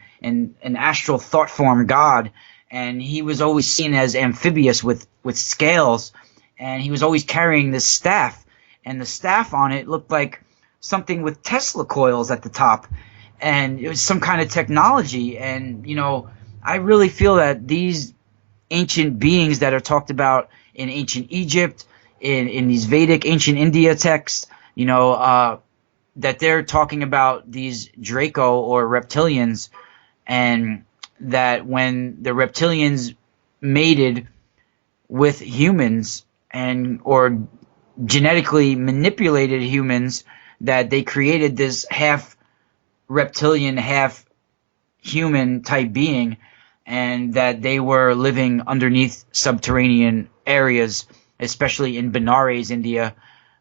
astral thought form god. And he was always seen as amphibious with scales, and he was always carrying this staff, and the staff on it looked like something with Tesla coils at the top, and it was some kind of technology. And I really feel that these ancient beings that are talked about in ancient Egypt, in these Vedic ancient India texts, that they're talking about these Draco or reptilians, and that when the reptilians mated with humans and or genetically manipulated humans, that they created this half reptilian, half human type being, and that they were living underneath subterranean areas, especially in Benares, India,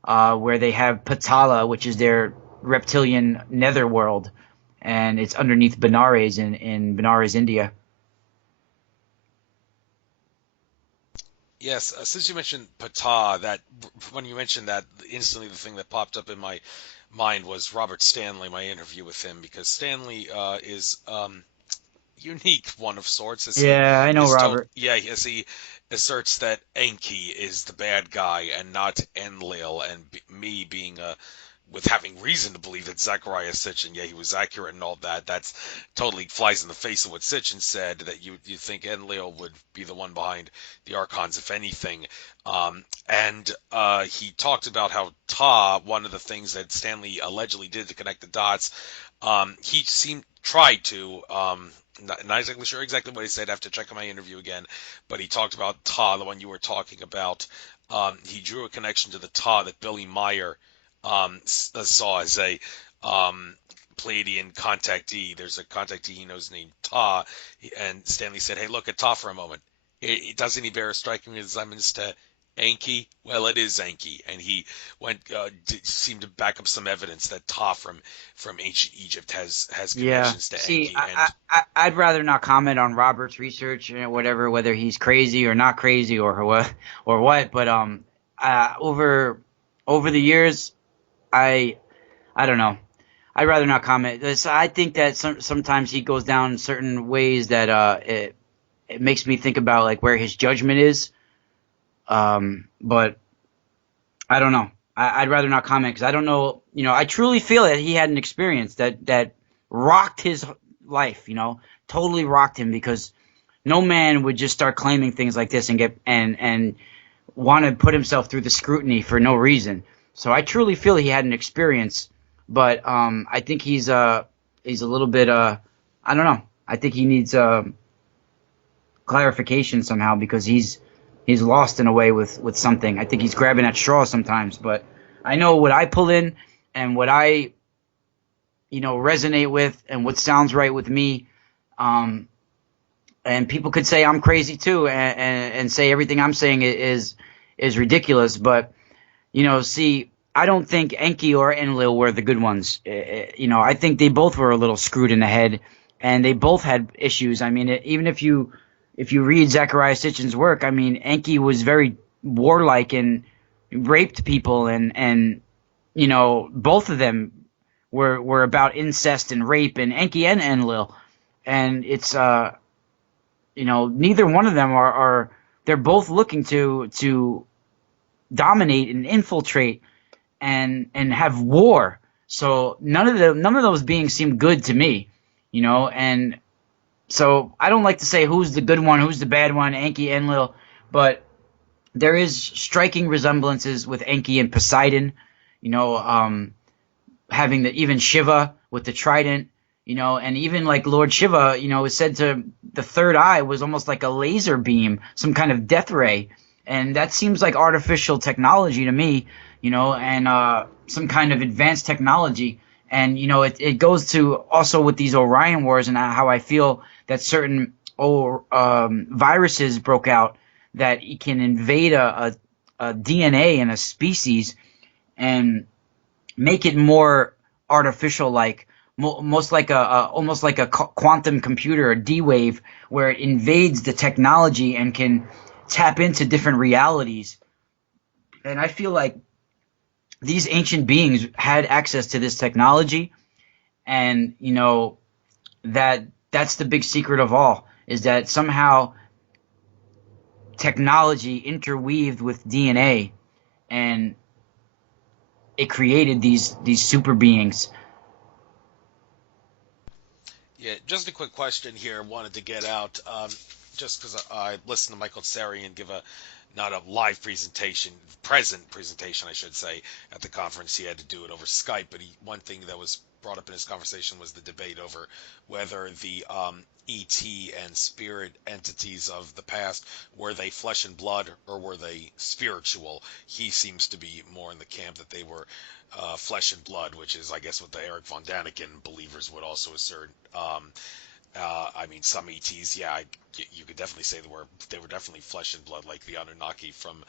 where they have Patala, which is their reptilian netherworld, and it's underneath Benares in Benares, India. Yes, since you mentioned Ptah, that when you mentioned that, instantly the thing that popped up in my mind was Robert Stanley, my interview with him, because Stanley is unique one of sorts, as he Yeah, I know, is told. Robert. Yeah, as he asserts that Enki is the bad guy and not Enlil, and me being with having reason to believe that Zechariah Sitchin, yeah, he was accurate and all that. That's totally flies in the face of what Sitchin said, that you think Enlil would be the one behind the Archons, if anything. And he talked about how Ta, one of the things that Stanley allegedly did to connect the dots, he seemed tried to. Not exactly sure exactly what he said. I have to check on my interview again, but he talked about Ta, the one you were talking about. He drew a connection to the Ta that Billy Meyer saw as a Pleiadian contactee. There's a contactee he knows named Ta, and Stanley said, "Hey, look at Ta for a moment. It doesn't he bear a striking resemblance to Enki? Well, it is Enki." And he went seemed to back up some evidence that Ta from ancient Egypt has Yeah. connections to See, Enki. And I'd rather not comment on Robert's research, whatever, whether he's crazy or not crazy or what or what. But over the years, I I don't know. I'd rather not comment. I think that sometimes he goes down certain ways that it makes me think about like where his judgment is. But I don't know. I'd rather not comment because I don't know. I truly feel that he had an experience that rocked his life. Totally rocked him, because no man would just start claiming things like this and get and want to put himself through the scrutiny for no reason. So I truly feel he had an experience, but I think he's a little bit I don't know. I think he needs clarification somehow, because he's lost in a way with something. I think he's grabbing at straws sometimes, but I know what I pull in and what I resonate with and what sounds right with me. And people could say I'm crazy too, and say everything I'm saying is ridiculous. But see, I don't think Enki or Enlil were the good ones. I think they both were a little screwed in the head, and they both had issues. I mean, even if you read Zechariah Sitchin's work, I mean, Enki was very warlike and raped people, and you know, both of them were about incest and rape, and Enki and Enlil. And it's you know, neither one of them are they're both looking to dominate and infiltrate and have war. So none of those beings seem good to me, you know. And so I don't like to say who's the good one, who's the bad one, Enki, Enlil, but there is striking resemblances with Enki and Poseidon, you know, having the even Shiva with the trident, you know, and even like Lord Shiva, you know, is said to the third eye was almost like a laser beam, some kind of death ray, and that seems like artificial technology to me, you know, and some kind of advanced technology. And you know, it goes to also with these Orion Wars and how I feel that certain viruses broke out that it can invade a DNA in a species and make it more artificial, like most like almost like a quantum computer, a D wave, where it invades the technology and can tap into different realities. And I feel like these ancient beings had access to this technology, and you know that's the big secret of all, is that somehow technology interweaved with DNA, and it created these super beings. Yeah, just a quick question here. Wanted to get out, just because I listened to Michael Tsarian give a not a live presentation, present presentation, I should say, at the conference. He had to do it over Skype, but one thing that was brought up in his conversation was the debate over whether the ET and spirit entities of the past, were they flesh and blood or were they spiritual. He seems to be more in the camp that they were flesh and blood, which is, I guess, what the Eric von Daniken believers would also assert. I mean, some ETs, yeah, you could definitely say they were definitely flesh and blood, like the Anunnaki from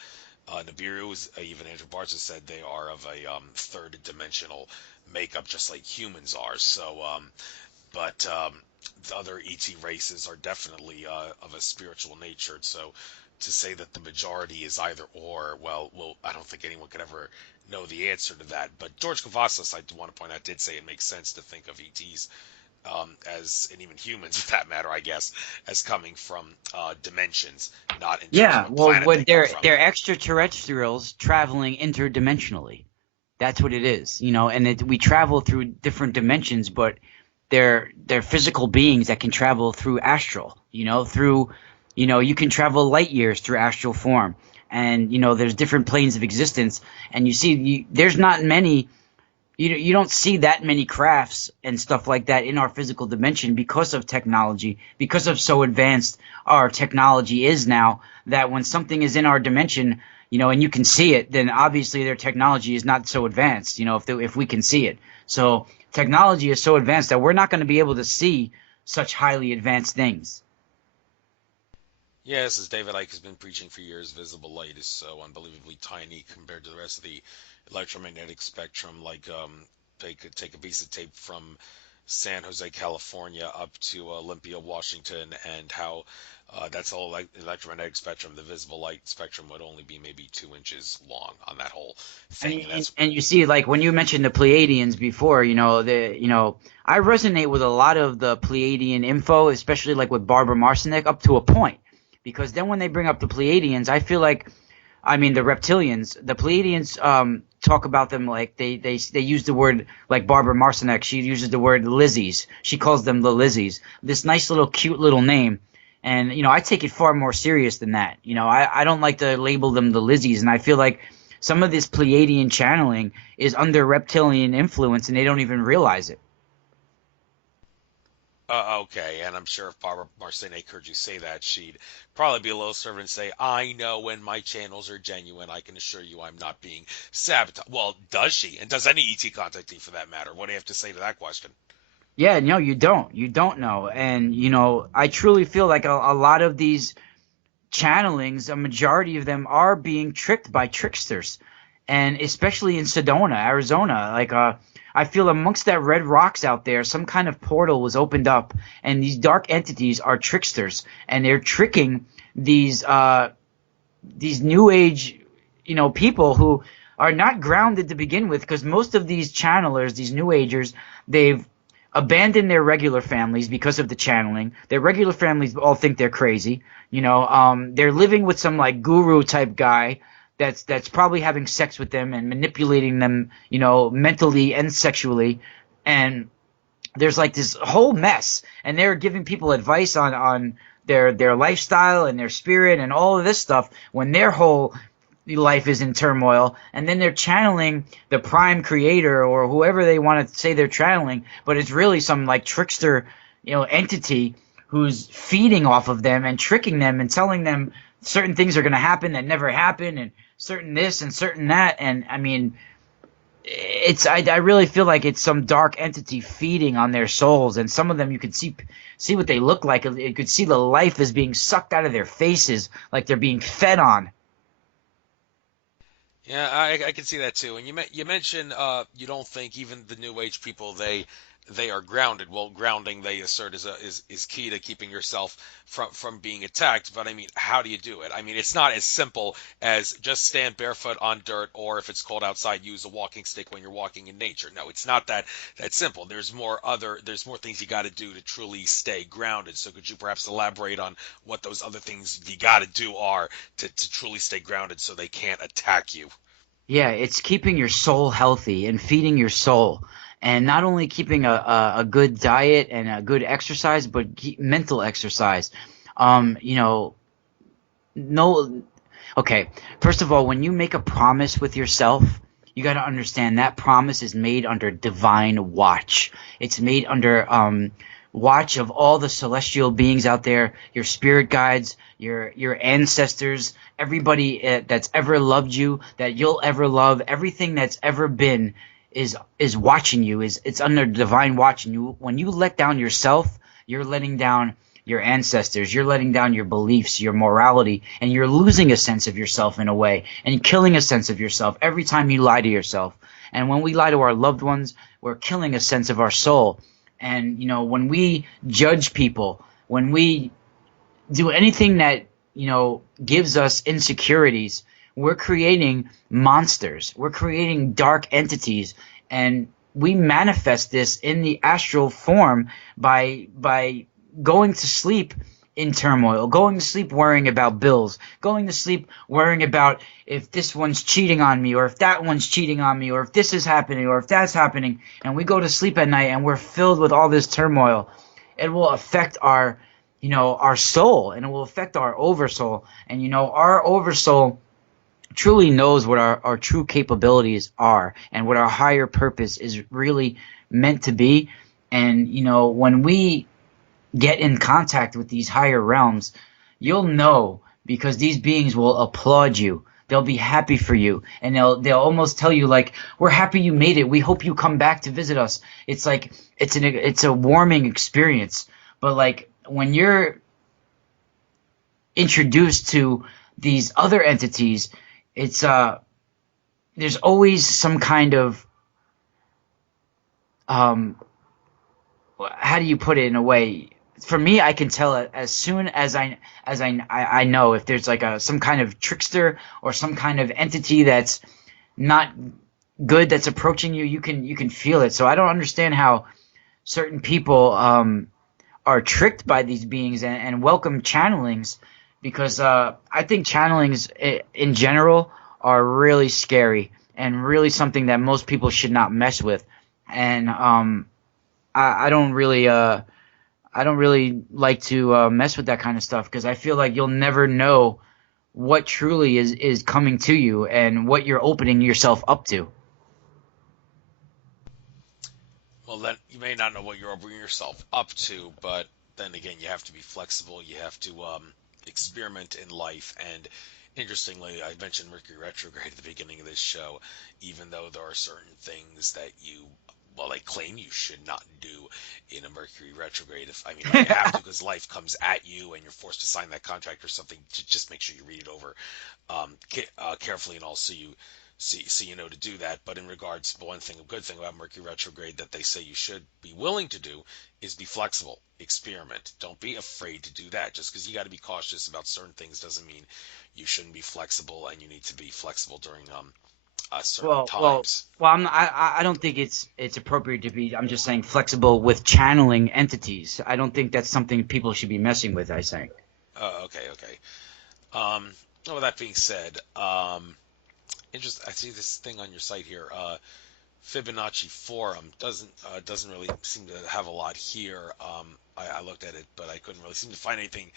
Nibiru. Even Andrew Barza said they are of a third dimensional makeup, just like humans are. So, but the other ET races are definitely of a spiritual nature. So, to say that the majority is either or, well, I don't think anyone could ever know the answer to that. But George Cavazos, I do want to point out, did say it makes sense to think of ETs as, and even humans for that matter, I guess, as coming from dimensions, not in terms of Yeah, a well, planet they when come from. they're extraterrestrials traveling interdimensionally. That's what it is, you know. And we travel through different dimensions, but they're physical beings that can travel through astral. You know, through, you know, you can travel light years through astral form, and you know, there's different planes of existence, and you see, there's not many. You don't see that many crafts and stuff like that in our physical dimension because of technology, because of so advanced our technology is now, that when something is in our dimension, you know, and you can see it, then obviously their technology is not so advanced, you know, if we can see it. So technology is so advanced that we're not going to be able to see such highly advanced things. Yeah, this is David Icke has been preaching for years. Visible light is so unbelievably tiny compared to the rest of the electromagnetic spectrum. Like, they could take a piece of tape from San Jose, California, up to Olympia, Washington, and how that's all electromagnetic spectrum. The visible light spectrum would only be maybe 2 inches long on that whole And, thing, and that's and you see, like when you mentioned the Pleiadians before, you know, I resonate with a lot of the Pleiadian info, especially like with Barbara Marcinek, up to a point, because then when they bring up the Pleiadians, I feel like, I mean, the reptilians, the Pleiadians, talk about them like they use the word, like Barbara Marcinek, she uses the word Lizzies. She calls them the Lizzies. This nice little cute little name. And, you know, I take it far more serious than that. You know, I don't like to label them the Lizzies, and I feel like some of this Pleiadian channeling is under reptilian influence and they don't even realize it. okay. And I'm sure if Barbara Marcinek heard you say that, she'd probably be a little servant and say, "I know when my channels are genuine. I can assure you, I'm not being sabotaged." Well, does she? And does any ET contactee, for that matter? What do you have to say to that question? Yeah, no, you don't. You don't know. And, you know, I truly feel like a lot of these channelings, a majority of them are being tricked by tricksters. And especially in Sedona, Arizona, like I feel amongst that red rocks out there, some kind of portal was opened up, and these dark entities are tricksters, and they're tricking these these new age, people who are not grounded to begin with, because most of these channelers, these new agers, they've abandoned their regular families because of the channeling. Their regular families all think they're crazy. They're living with some like guru type guy that's probably having sex with them and manipulating them, mentally and sexually. And there's like this whole mess, and they're giving people advice on their lifestyle and their spirit and all of this stuff when their whole life is in turmoil. And then they're channeling the prime creator or whoever they want to say they're channeling, but it's really some like trickster, entity who's feeding off of them and tricking them and telling them certain things are going to happen that never happen, and certain this and certain that. And I mean, I really feel like it's some dark entity feeding on their souls, and some of them you could see what they look like. You could see the life is being sucked out of their faces, like they're being fed on. Yeah, I can see that too. And you mentioned you don't think even the New Age people they are grounded. Well, grounding they assert is key to keeping yourself from being attacked. But I mean, how do you do it? I mean, it's not as simple as just stand barefoot on dirt, or if it's cold outside, use a walking stick when you're walking in nature. No, it's not that simple. There's more things you got to do to truly stay grounded. So could you perhaps elaborate on what those other things you got to do are to truly stay grounded so they can't attack you? Yeah, it's keeping your soul healthy and feeding your soul, and not only keeping a good diet and a good exercise, but mental exercise. You know, no, okay. First of all, when you make a promise with yourself, you got to understand that promise is made under divine watch. It's made under watch of all the celestial beings out there, your spirit guides, your ancestors, everybody that's ever loved you, that you'll ever love, everything that's ever been is watching you. It's under divine watch. And you, when you let down yourself, you're letting down your ancestors, you're letting down your beliefs, your morality, and you're losing a sense of yourself in a way, and killing a sense of yourself every time you lie to yourself. And when we lie to our loved ones, we're killing a sense of our soul. And when we judge people, when we do anything that gives us insecurities, we're creating monsters, we're creating dark entities, and we manifest this in the astral form by going to sleep in turmoil, going to sleep worrying about bills, going to sleep worrying about if this one's cheating on me, or if that one's cheating on me, or if this is happening, or if that's happening. And we go to sleep at night and we're filled with all this turmoil. It will affect our soul, and it will affect our oversoul. And our oversoul truly knows what our true capabilities are and what our higher purpose is really meant to be. And when we get in contact with these higher realms, you'll know, because these beings will applaud you. They'll be happy for you, and they'll almost tell you like, "We're happy you made it. We hope you come back to visit us." It's like it's a warming experience. But like when you're introduced to these other entities, it's there's always some kind of how do you put it in a way? For me, I can tell it as soon as I know if there's like some kind of trickster or some kind of entity that's not good that's approaching you. You can feel it. So I don't understand how certain people are tricked by these beings and welcome channelings, because I think channelings in general are really scary and really something that most people should not mess with. And I don't really like to mess with that kind of stuff, because I feel like you'll never know what truly is coming to you and what you're opening yourself up to. Well, then you may not know what you're opening yourself up to, but then again, you have to be flexible. You have to experiment in life. And interestingly, I mentioned Mercury retrograde at the beginning of this show. Even though there are certain things that well, they claim you should not do in a Mercury retrograde. I mean, you have to, because life comes at you and you're forced to sign that contract or something. Just make sure you read it over carefully, and also you so you know to do that. But in regards, one thing, a good thing about Mercury retrograde that they say you should be willing to do is be flexible, experiment. Don't be afraid to do that. Just because you got to be cautious about certain things doesn't mean you shouldn't be flexible, and you need to be flexible during certain Well, well, times. well. I don't think it's appropriate to be. I'm just saying flexible with channeling entities. I don't think that's something people should be messing with. I think. Okay, okay. Um, well, that being said, interest. I see this thing on your site here. Fibonacci forum doesn't really seem to have a lot here. I looked at it, but I couldn't really seem to find anything.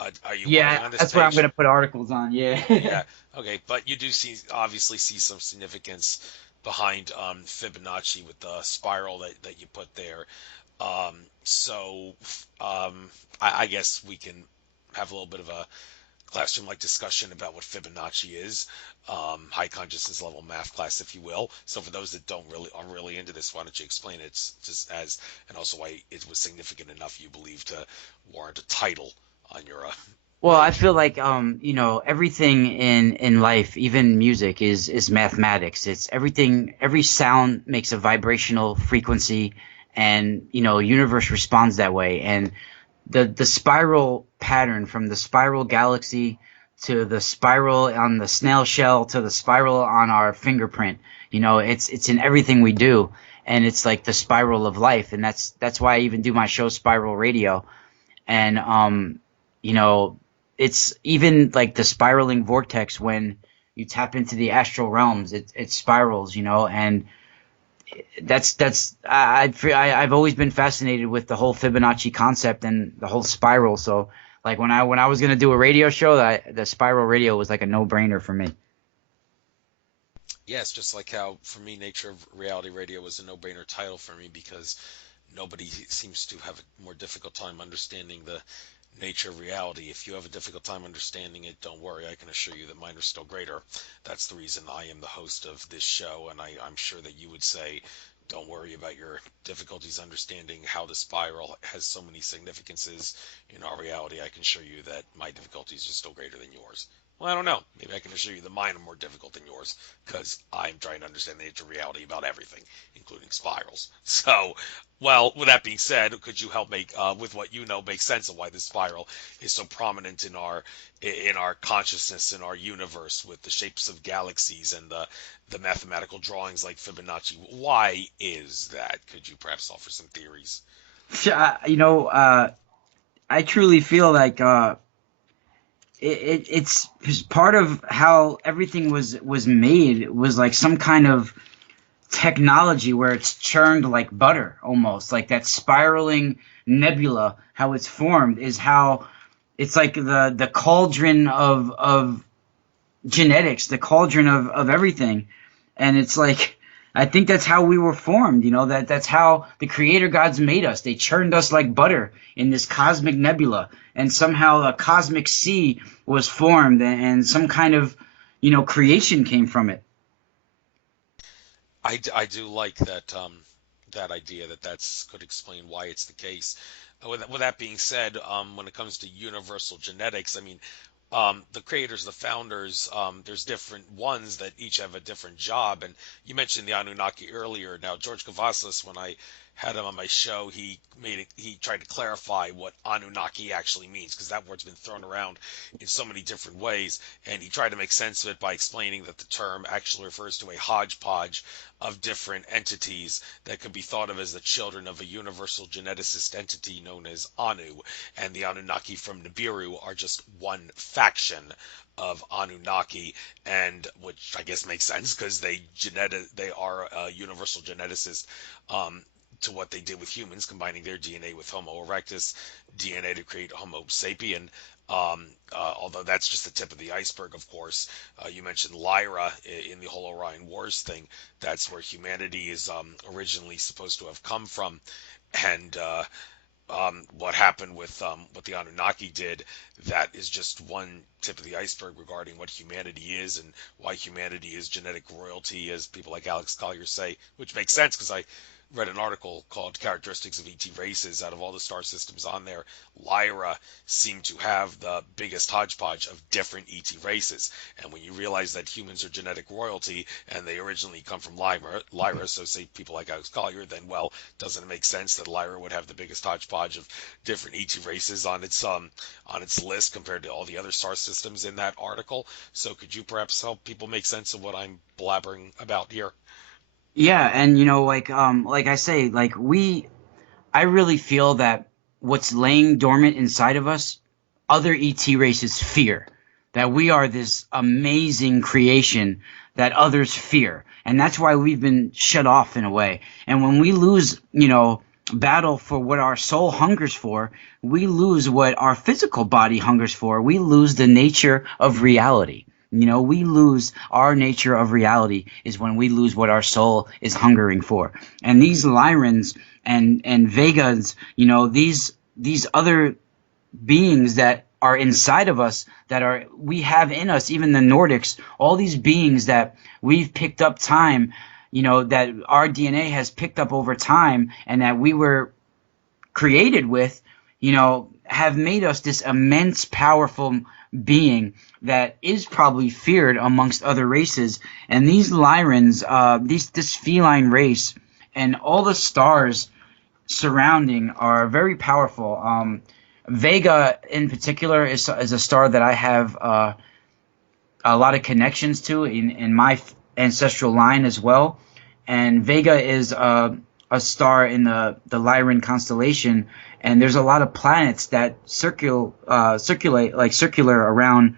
Are you Yeah, working on this that's where I'm page? gonna put articles on. Yeah. Yeah. Okay, but you do obviously see some significance behind Fibonacci with the spiral that you put there. So I guess we can have a little bit of a classroom-like discussion about what Fibonacci is, high consciousness level math class, if you will. So for those that don't really are really into this, why don't you explain it just as, and also why it was significant enough you believe to warrant a title on your Well, I page? feel like everything in life, even music, is mathematics. It's everything. Every sound makes a vibrational frequency, and universe responds that way. And the spiral pattern from the spiral galaxy to the spiral on the snail shell to the spiral on our fingerprint, it's in everything we do, and it's like the spiral of life. And that's why I even do my show Spiral Radio. And you know it's even like the spiraling vortex. When you tap into the astral realms, it spirals, and I've always been fascinated with the whole Fibonacci concept and the whole spiral. So like when I was gonna do a radio show, the Spiral Radio was like a no-brainer for me. Yes, just like how for me, Nature of Reality Radio was a no-brainer title for me because nobody seems to have a more difficult time understanding the nature of reality. If you have a difficult time understanding it, don't worry. I can assure you that mine are still greater. That's the reason I am the host of this show, and I'm sure that you would say, don't worry about your difficulties understanding how the spiral has so many significances in our reality. I can assure you that my difficulties are still greater than yours. Well, I don't know. Maybe I can assure you that mine are more difficult than yours because I'm trying to understand the nature of reality about everything, including spirals. So, well, with that being said, could you help make, with what you know, make sense of why this spiral is so prominent in our consciousness, in our universe, with the shapes of galaxies and the mathematical drawings like Fibonacci? Why is that? Could you perhaps offer some theories? You know, I truly feel like it's part of how everything was made. It was like some kind of technology where it's churned like butter, almost like that spiraling nebula. How it's formed is how it's like the cauldron of genetics, the cauldron of everything. And it's like I think that's how we were formed. That's how the creator gods made us. They churned us like butter in this cosmic nebula, and somehow a cosmic sea was formed, and some kind of creation came from it. I do like that that idea that that's could explain why it's the case. With that being said, when it comes to universal genetics, I mean, the creators, the founders, there's different ones that each have a different job. And you mentioned the Anunnaki earlier. Now, George Cavazos, when I had him on my show, he tried to clarify what Anunnaki actually means because that word's been thrown around in so many different ways. And he tried to make sense of it by explaining that the term actually refers to a hodgepodge of different entities that could be thought of as the children of a universal geneticist entity known as Anu, and the Anunnaki from Nibiru are just one faction of Anunnaki, and which I guess makes sense because they are a universal geneticist, to what they did with humans, combining their DNA with Homo erectus DNA to create Homo sapien. Although that's just the tip of the iceberg, of course. You mentioned Lyra in the whole Orion Wars thing. That's where humanity is originally supposed to have come from. And what happened with what the Anunnaki did, that is just one tip of the iceberg regarding what humanity is and why humanity is genetic royalty, as people like Alex Collier say, which makes sense because read an article called Characteristics of ET Races. Out of all the star systems on there, Lyra seemed to have the biggest hodgepodge of different ET races. And when you realize that humans are genetic royalty and they originally come from Lyra, so say people like Alex Collier, then, well, doesn't it make sense that Lyra would have the biggest hodgepodge of different ET races on its list compared to all the other star systems in that article? So could you perhaps help people make sense of what I'm blabbering about here? Yeah, and like I say, I really feel that what's laying dormant inside of us, other ET races fear. That we are this amazing creation that others fear. And that's why we've been shut off in a way. And when we lose, battle for what our soul hungers for, we lose what our physical body hungers for. We lose the nature of reality. We lose our nature of reality is when we lose what our soul is hungering for. And these Lyrans and Vegas, these other beings that are inside of us, we have in us, even the Nordics, all these beings that we've picked up time, that our DNA has picked up over time and that we were created with, have made us this immense, powerful being that is probably feared amongst other races. And these Lyrans, this feline race and all the stars surrounding are very powerful. Vega in particular is a star that I have a lot of connections to in my ancestral line as well. And Vega is a star in the Lyran constellation, and there's a lot of planets that circulate like circular around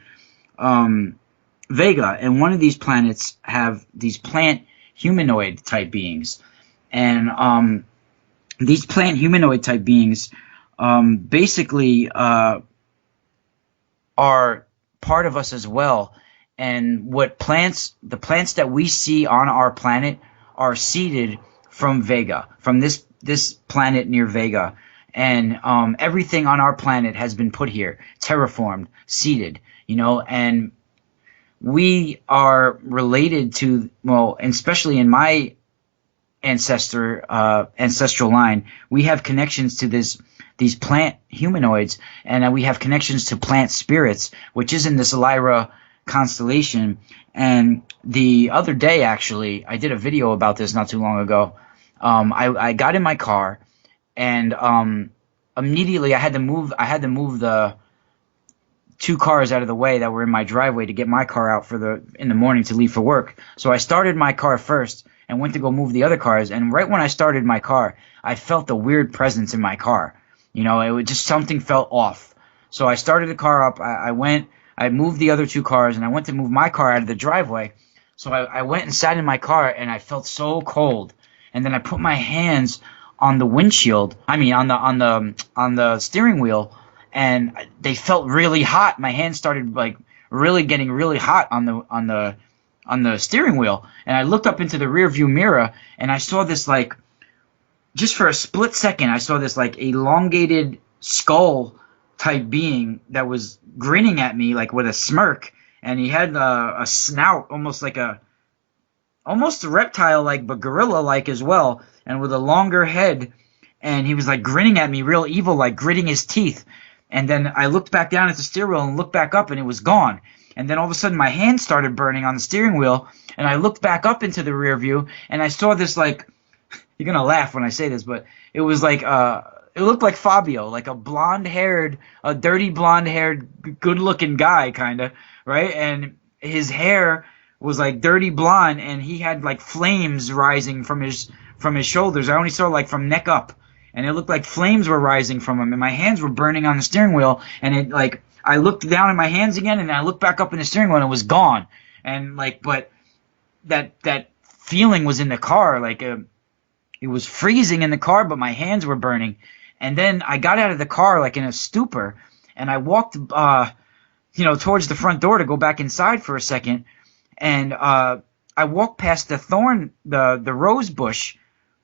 Vega, and one of these planets have these plant humanoid type beings, and these plant humanoid type beings basically are part of us as well. And the plants that we see on our planet are seeded from Vega, from this planet near Vega. And everything on our planet has been put here, terraformed, seeded, and we are related to, well, especially in my ancestral line, we have connections to these plant humanoids, and we have connections to plant spirits, which is in this Lyra constellation. And the other day, actually, I did a video about this not too long ago. I got in my car, and immediately I had to move the two cars out of the way that were in my driveway to get my car out in the morning to leave for work. So I started my car first and went to go move the other cars. And right when I started my car, I felt a weird presence in my car. It was just something felt off. So I started the car up. I moved the other two cars, and I went to move my car out of the driveway. So I went and sat in my car, and I felt so cold. And then I put my hands on the windshield. I mean, on the steering wheel, and they felt really hot. My hands started like really getting really hot on the steering wheel. And I looked up into the rear view mirror, and I saw this, like, just for a split second, I saw this like elongated skull type being that was grinning at me like with a smirk, and he had a snout almost reptile like, but gorilla like as well, and with a longer head, and he was like grinning at me real evil, like gritting his teeth. And then I looked back down at the steering wheel and looked back up, and it was gone. And then all of a sudden my hand started burning on the steering wheel, and I looked back up into the rear view, and I saw this, like, you're gonna laugh when I say this, but it was like it looked like Fabio, like a dirty blonde-haired, good-looking guy, kind of, right? And his hair was like dirty blonde, and he had like flames rising from his shoulders. I only saw like from neck up, and it looked like flames were rising from him, and my hands were burning on the steering wheel, and it, like, I looked down at my hands again, and I looked back up in the steering wheel, and it was gone. And like, but that feeling was in the car, like it was freezing in the car, but my hands were burning. And then I got out of the car like in a stupor, and I walked, towards the front door to go back inside for a second. And I walked past the rose bush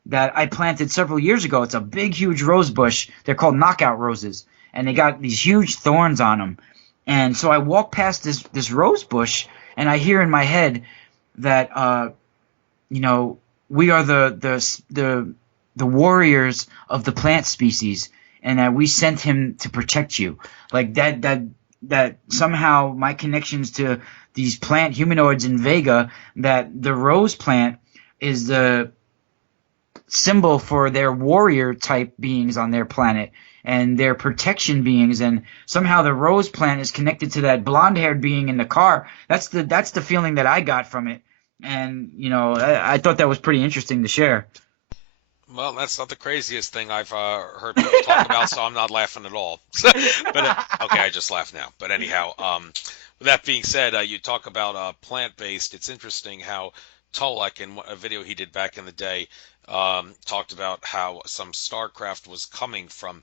that I planted several years ago. It's a big, huge rose bush. They're called knockout roses, and they got these huge thorns on them. And so I walked past this rose bush, and I hear in my head that, we are the the warriors of the plant species, and that we sent him to protect you. Like that somehow my connections to these plant humanoids in Vega, that the rose plant is the symbol for their warrior type beings on their planet and their protection beings, and somehow the rose plant is connected to that blonde haired being in the car. That's the feeling that I got from it. And I thought that was pretty interesting to share. Well, that's not the craziest thing I've heard people talk about, so I'm not laughing at all. But okay, I just laughed now. But anyhow, with that being said, you talk about plant-based. It's interesting how Tolek, in a video he did back in the day, talked about how some starcraft was coming from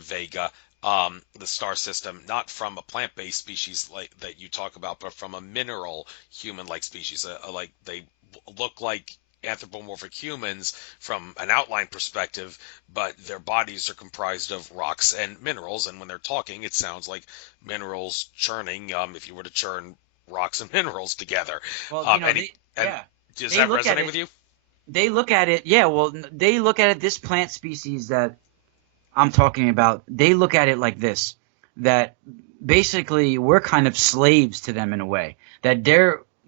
Vega, the star system, not from a plant-based species like that you talk about, but from a mineral human-like species. Like they look like anthropomorphic humans from an outline perspective, but their bodies are comprised of rocks and minerals. And when they're talking, it sounds like minerals churning. If you were to churn rocks and minerals together, Well, and does they that look at resonate it. with you? They look at it, yeah. Well, they look at it. This plant species that I'm talking about, they look at it like this: that basically we're kind of slaves to them in a way. That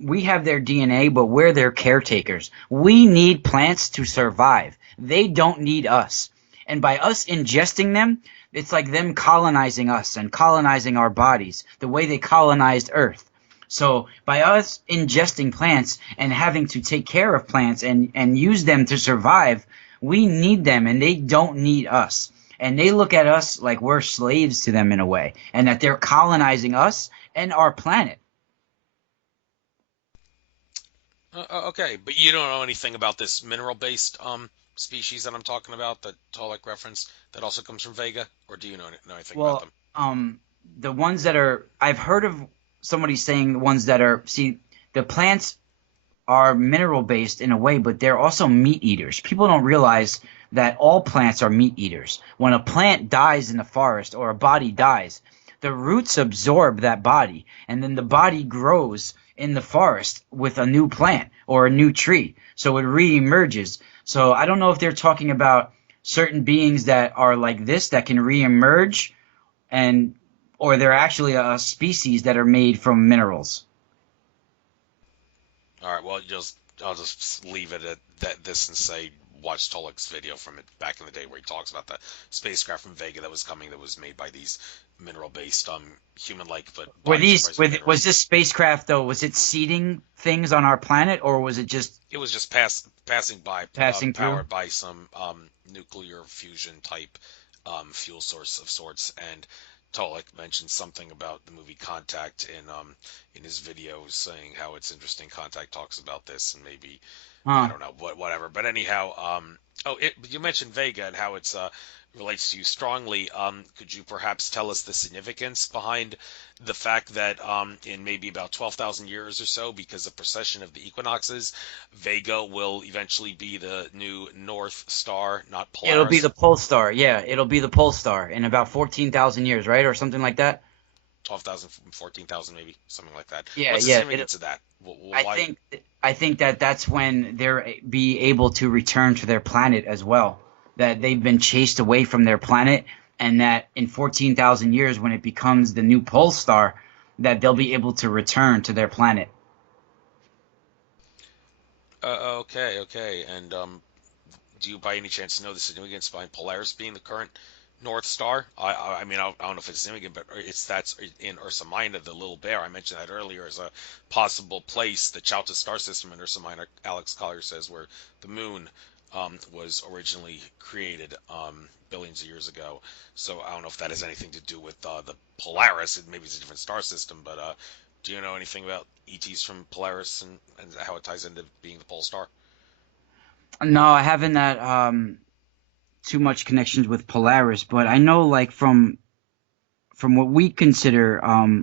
we have their DNA, but we're their caretakers. We need plants to survive. They don't need us. And by us ingesting them, it's like them colonizing us and colonizing our bodies, the way they colonized Earth. So by us ingesting plants and having to take care of plants and use them to survive, we need them and they don't need us. And they look at us like we're slaves to them in a way, and that they're colonizing us and our planet. Okay, but you don't know anything about this mineral-based species that I'm talking about, that Tolek referenced, that also comes from Vega, or do you know anything about Well, them? the ones that are, I've heard of somebody saying the ones that are, see, the plants are mineral based in a way, but they're also meat eaters. People don't realize that all plants are meat eaters. When a plant dies in the forest or a body dies, the roots absorb that body, and then the body grows in the forest with a new plant or a new tree. So it reemerges. So I don't know if they're talking about certain beings that are like this that can reemerge, and or they're actually a species that are made from minerals. All right, well, I'll just leave it at this and say watch Tolek's video from it back in the day where he talks about the spacecraft from Vega that was coming, that was made by these mineral-based, human-like but bodies comprised of Was minerals. this spacecraft though? Was it seeding things on our planet, or was it just It was just passing by, passing through? powered by some nuclear fusion type fuel source of sorts. And Tolek mentioned something about the movie Contact in his video, saying how it's interesting. Contact talks about this, and maybe I Huh. don't know whatever. But anyhow, you mentioned Vega and how it's relates to you strongly. Could you perhaps tell us the significance behind the fact that in maybe about 12,000 years or so, because of precession of the equinoxes, Vega will eventually be the new North Star, not It'll be Polaris? the pole star. Yeah, it'll be the pole star in about 14,000 years, right, or something like that. 12,000, 14,000, maybe something like that. Yeah, What's the yeah. significance of that? I Why? think I think that that's when they're be able to return to their planet as well. That they've been chased away from their planet, and that in 14,000 years, when it becomes the new pole star, that they'll be able to return to their planet. Okay, okay. And do you by any chance know the significance behind Polaris being the current North Star? I mean, I don't know if it's significant, but that's in Ursa Minor, the little bear. I mentioned that earlier as a possible place, the Chauta star system in Ursa Minor. Alex Collier says where the moon was originally created billions of years ago. So I don't know if that has anything to do with the Polaris. Maybe it's a different star system, but do you know anything about ETs from Polaris and how it ties into being the pole star? No, I haven't that too much connections with Polaris, but I know like from what we consider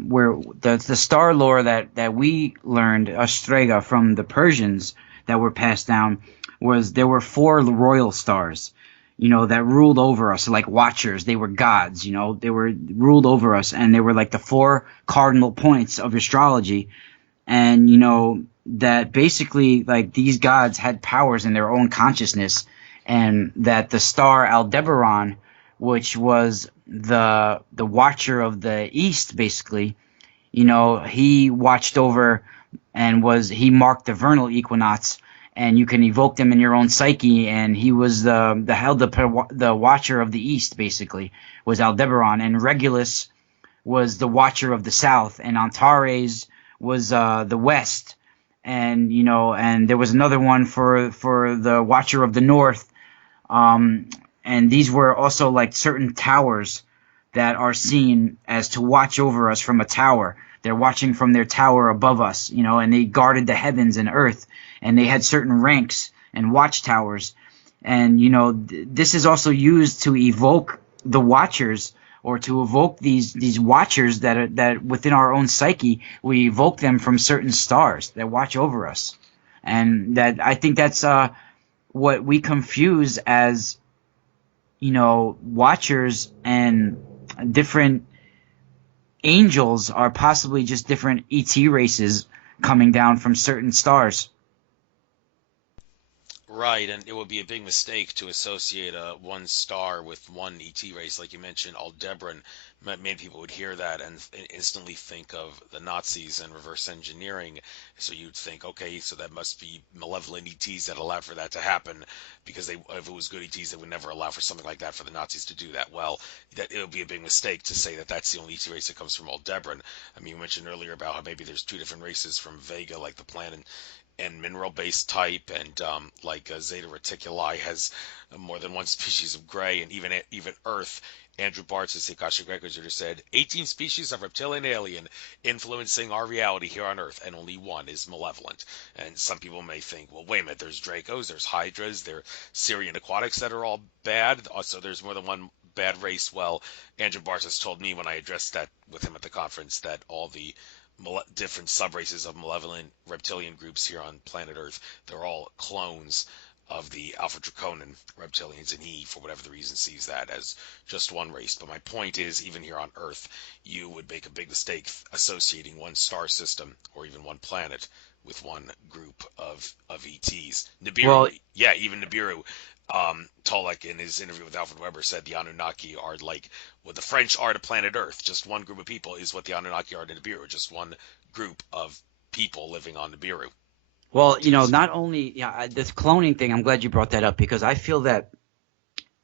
where the star lore that we learned, Strega, from the Persians that were passed down, was there were four royal stars, that ruled over us like watchers. They were gods, they were ruled over us, and they were like the four cardinal points of astrology. And that basically like these gods had powers in their own consciousness, and that the star Aldebaran, which was the watcher of the east, basically, he watched over and he marked the vernal equinox, and you can evoke them in your own psyche, and he was the watcher of the east, basically, was Aldebaran, and Regulus was the watcher of the south, and Antares was the west, and there was another one for the watcher of the north, um, and these were also like certain towers that are seen as to watch over us from a tower. They're watching from their tower above us, and they guarded the heavens and earth, and they had certain ranks and watchtowers. And, this is also used to evoke the watchers, or to evoke these watchers that within our own psyche, we evoke them from certain stars that watch over us. And that, I think that's what we confuse as, watchers, and different angels are possibly just different ET races coming down from certain stars. Right, and it would be a big mistake to associate one star with one ET race, like you mentioned, Aldebaran. Many people would hear that and instantly think of the Nazis and reverse engineering. So you'd think, okay, so that must be malevolent ETs that allowed for that to happen, because if it was good ETs, they would never allow for something like that for the Nazis to do that. Well, that it would be a big mistake to say that that's the only ET race that comes from Aldebaran. I mean, you mentioned earlier about how maybe there's two different races from Vega, like the planet and mineral-based type, and like Zeta Reticuli has more than one species of gray, and even Earth. Andrew Bartz of the Akashic Records said 18 species of reptilian alien influencing our reality here on Earth, and only one is malevolent. And some people may think, well, wait a minute, there's Dracos, there's Hydras, there's Syrian aquatics that are all bad. Also, there's more than one bad race. Well, Andrew Bartz has told me when I addressed that with him at the conference that all the different subraces of malevolent reptilian groups here on planet Earth, they're all clones of the Alpha Draconan reptilians, and he, for whatever the reason, sees that as just one race. But my point is, even here on Earth, you would make a big mistake associating one star system or even one planet with one group of ETs. Well, Nibiru, yeah, even Nibiru. Tolek, in his interview with Alfred Weber, said the Anunnaki are like what the French are to planet Earth. Just one group of people is what the Anunnaki are to Nibiru. Just one group of people living on Nibiru, or well, ETs. not only, yeah, this cloning thing, I'm glad you brought that up, because I feel that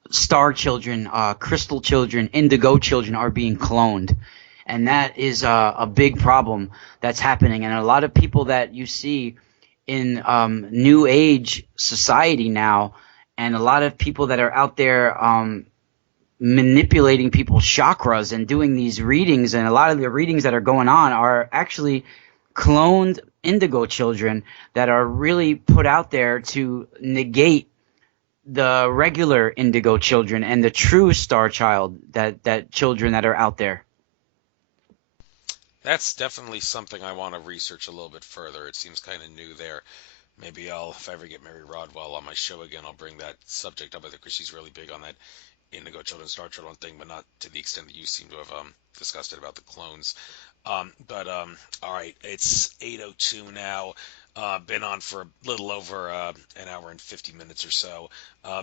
star children, crystal children, indigo children are being cloned. And that is a big problem that's happening. And a lot of people that you see in New Age society now, and a lot of people that are out there manipulating people's chakras and doing these readings, and a lot of the readings that are going on are actually cloned indigo children that are really put out there to negate the regular indigo children and the true star child, that children that are out there. That's definitely something I want to research a little bit further. It seems kind of new there. Maybe if I ever get Mary Rodwell on my show again, I'll bring that subject up with her, because she's really big on that Indigo Children, Star Children thing, but not to the extent that you seem to have discussed it about the clones. All right, it's 8:02 now. Been on for a little over an hour and 50 minutes or so.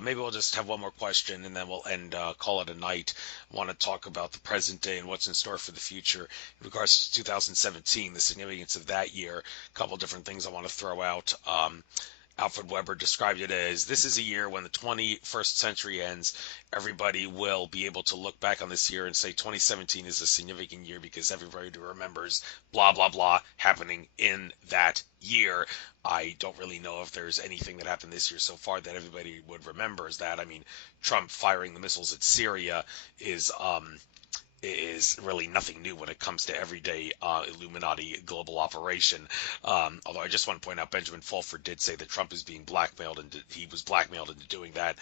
Maybe we'll just have one more question and then we'll end, call it a night. Want to talk about the present day and what's in store for the future. In regards to 2017, the significance of that year, a couple different things I want to throw out. Alfred Weber described it as, this is a year when the 21st century ends. Everybody will be able to look back on this year and say 2017 is a significant year because everybody remembers blah, blah, blah happening in that year. I don't really know if there's anything that happened this year so far that everybody would remember as that. I mean, Trump firing the missiles at Syria is really nothing new when it comes to everyday Illuminati global operation. Although I just want to point out, Benjamin Fulford did say that Trump is being blackmailed, and he was blackmailed into doing that.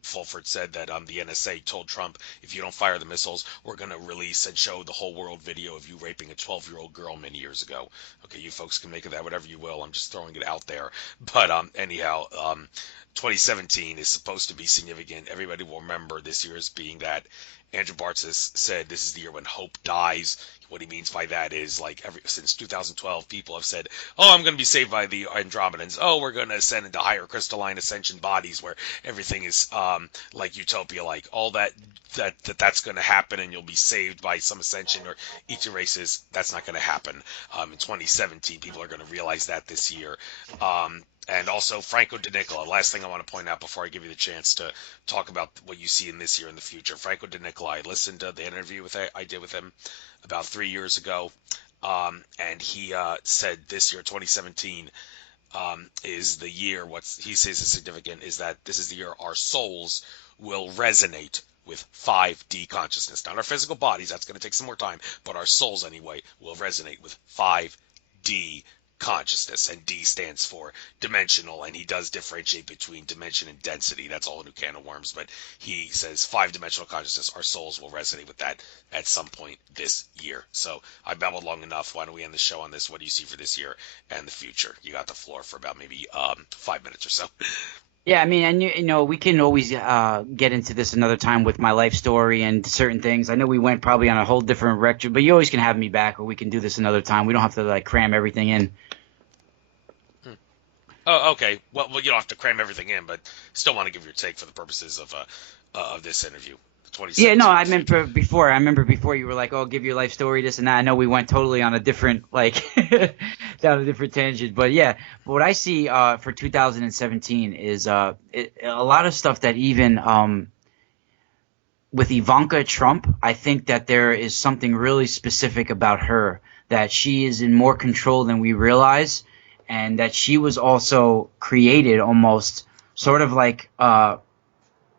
Fulford said that the NSA told Trump, if you don't fire the missiles, we're going to release and show the whole world video of you raping a 12-year-old girl many years ago. Okay, you folks can make of that whatever you will. I'm just throwing it out there. But anyhow, 2017 is supposed to be significant. Everybody will remember this year as being that. Andrew Bartzis said this is the year when hope dies. What he means by that is, like, since 2012, people have said, "Oh, I'm going to be saved by the Andromedans. Oh, we're going to ascend into higher crystalline ascension bodies where everything is like utopia, like all that's going to happen, and you'll be saved by some ascension or ether races." That's not going to happen. In 2017, people are going to realize that this year. And also Franco De Nicola. Last thing I want to point out before I give you the chance to talk about what you see in this year and the future. Franco De Nicola, I listened to the interview I did with him about 3 years ago, and he said this year, 2017, is the year. What he says is significant is that this is the year our souls will resonate with 5D consciousness. Not our physical bodies, that's going to take some more time, but our souls anyway will resonate with 5D consciousness, and D stands for dimensional, and he does differentiate between dimension and density. That's all a new can of worms, but he says 5-dimensional consciousness, our souls will resonate with that at some point this year. So I babbled long enough. Why don't we end the show on this? What do you see for this year and the future? You got the floor for about maybe 5 minutes or so. Yeah, I mean, and we can always get into this another time with my life story and certain things. I know we went probably on a whole different rector, but you always can have me back, or we can do this another time. We don't have to like cram everything in. Oh, okay. Well, you don't have to cram everything in, but still want to give your take for the purposes of this interview. Yeah, no, 2017 I meant future. before. I remember before you were like, "Oh, give your life story, this and that." I know we went totally on a different, like, down a different tangent, but yeah. But what I see for 2017 is a lot of stuff that even with Ivanka Trump, I think that there is something really specific about her, that she is in more control than we realize, and that she was also created almost sort of like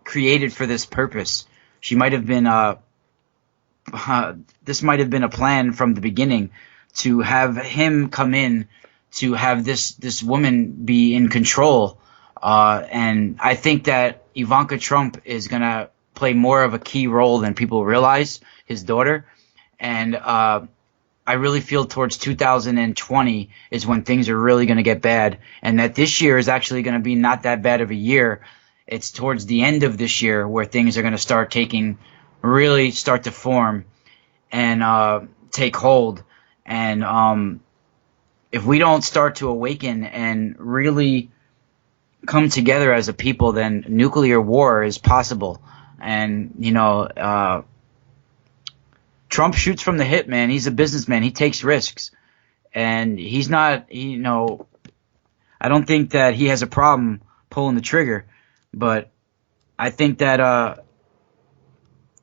created for this purpose. She might have been this might have been a plan from the beginning to have him come in to have this woman be in control. And I think that Ivanka Trump is gonna play more of a key role than people realize, his daughter. And I really feel towards 2020 is when things are really going to get bad, and that this year is actually going to be not that bad of a year. It's towards the end of this year where things are going to really start to form and take hold. And if we don't start to awaken and really come together as a people, then nuclear war is possible. And Trump shoots from the hip, man. He's a businessman. He takes risks, and he's not. I don't think that he has a problem pulling the trigger, but I think that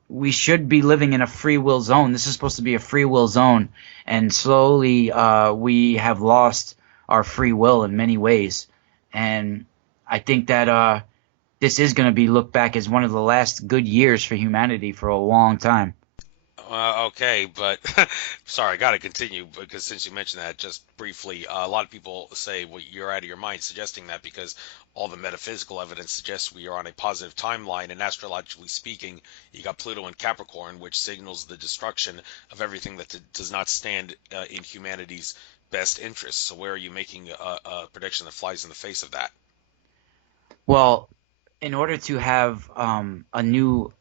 we should be living in a free will zone. This is supposed to be a free will zone, and slowly we have lost our free will in many ways. And I think that this is going to be looked back as one of the last good years for humanity for a long time. Okay, but sorry, I got to continue because since you mentioned that just briefly, a lot of people say, well, you're out of your mind suggesting that because all the metaphysical evidence suggests we are on a positive timeline, and astrologically speaking, you got Pluto in Capricorn, which signals the destruction of everything that does not stand in humanity's best interests. So where are you making a prediction that flies in the face of that? Well, in order to have a new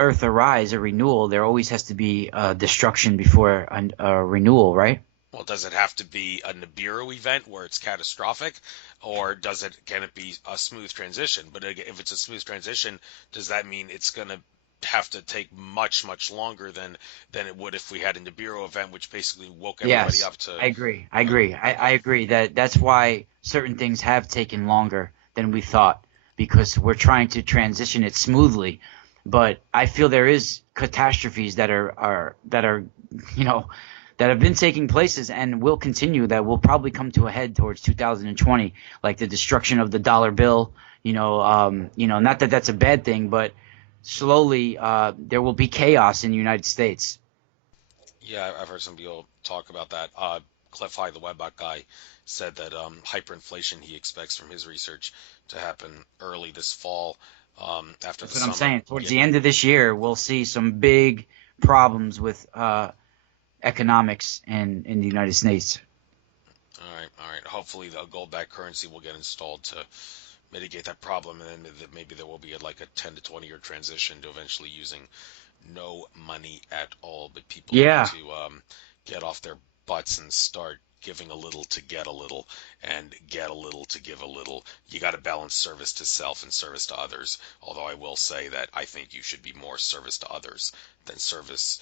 Earth arise, a renewal, there always has to be destruction before a renewal, right? Well, does it have to be a Nibiru event where it's catastrophic, or can it be a smooth transition? But if it's a smooth transition, does that mean it's going to have to take much, much longer than it would if we had a Nibiru event, which basically woke everybody Yes, up to? I agree. I Uh, agree. I okay. agree that that's why certain things have taken longer than we thought, because we're trying to transition it smoothly. But I feel there is catastrophes that are you know that have been taking places and will continue, that will probably come to a head towards 2020, like the destruction of the dollar bill. Not that that's a bad thing, but slowly there will be chaos in the United States. Yeah, I've heard some people talk about that. Cliff High, the Webbot guy, said that hyperinflation he expects from his research to happen early this fall, after the That's what I'm summer. saying. Towards Yeah. the end of this year, we'll see some big problems with economics in the United States. All right, all right. Hopefully, the gold-backed currency will get installed to mitigate that problem, and then maybe there will be like a 10 to 20 year transition to eventually using no money at all, but people need Yeah. to get off their butts and start giving a little to get a little, and get a little to give a little. You got to balance service to self and service to others. Although I will say that I think you should be more service to others than service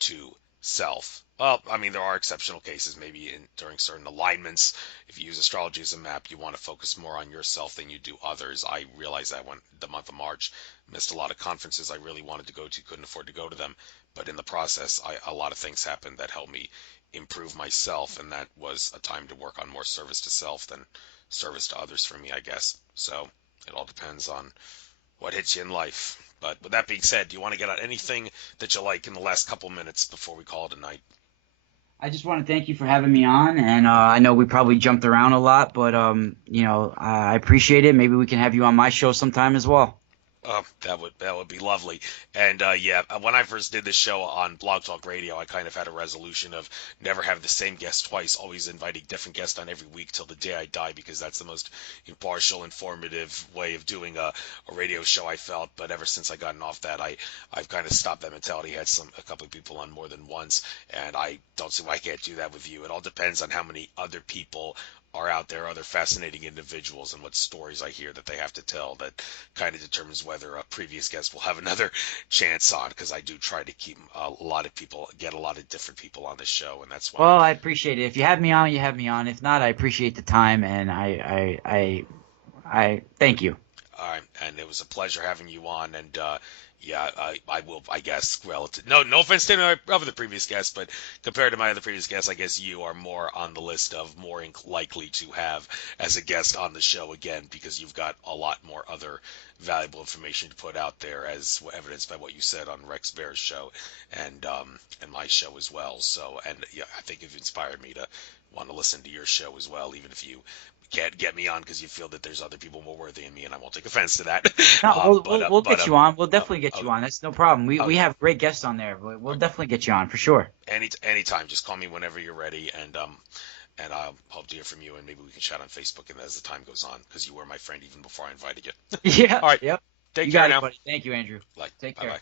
to self. Well, I mean, there are exceptional cases, maybe during certain alignments. If you use astrology as a map, you want to focus more on yourself than you do others. I realized that when the month of March, missed a lot of conferences I really wanted to go to, couldn't afford to go to them. But in the process, a lot of things happened that helped me improve myself, and that was a time to work on more service to self than service to others for me, I guess. So it all depends on what hits you in life. But with that being said, do you want to get out anything that you like in the last couple minutes before we call it a night? I just want to thank you for having me on, and I know we probably jumped around a lot, but I appreciate it. Maybe we can have you on my show sometime as well. That would be lovely. And yeah, when I first did this show on Blog Talk Radio, I kind of had a resolution of never have the same guest twice, always inviting different guests on every week till the day I die, because that's the most impartial, informative way of doing a radio show, I felt. But ever since I gotten off that, I've kind of stopped that mentality. Had a couple of people on more than once, and I don't see why I can't do that with you. It all depends on how many other people are out there, other fascinating individuals, and what stories I hear that they have to tell, that kind of determines whether a previous guest will have another chance on, because I do try to keep a lot of people, get a lot of different people on the show, and that's why. Well, I appreciate it. If you have me on, you have me on. If not, I appreciate the time, and I thank you. All right, and it was a pleasure having you on, and yeah, I will, I guess, relative. No offense to my other previous guests, but compared to my other previous guests, I guess you are more on the list of more likely to have as a guest on the show again, because you've got a lot more other valuable information to put out there, as evidenced by what you said on Rex Bear's show and my show as well. So, and yeah, I think you've inspired me to want to listen to your show as well, even if you can't get me on because you feel that there's other people more worthy than me, and I won't take offense to that. No, we'll get you on. We'll Oh, definitely get oh, you on. That's no problem. We okay. have great guests on there. We'll definitely get you on for sure. Anytime, just call me whenever you're ready, and I'll hope to hear from you, and maybe we can chat on Facebook and as the time goes on, because you were my friend even before I invited you. Yeah. All right, Yep. take You care got it, now. buddy. Thank you, Andrew. Like, Take bye care. bye.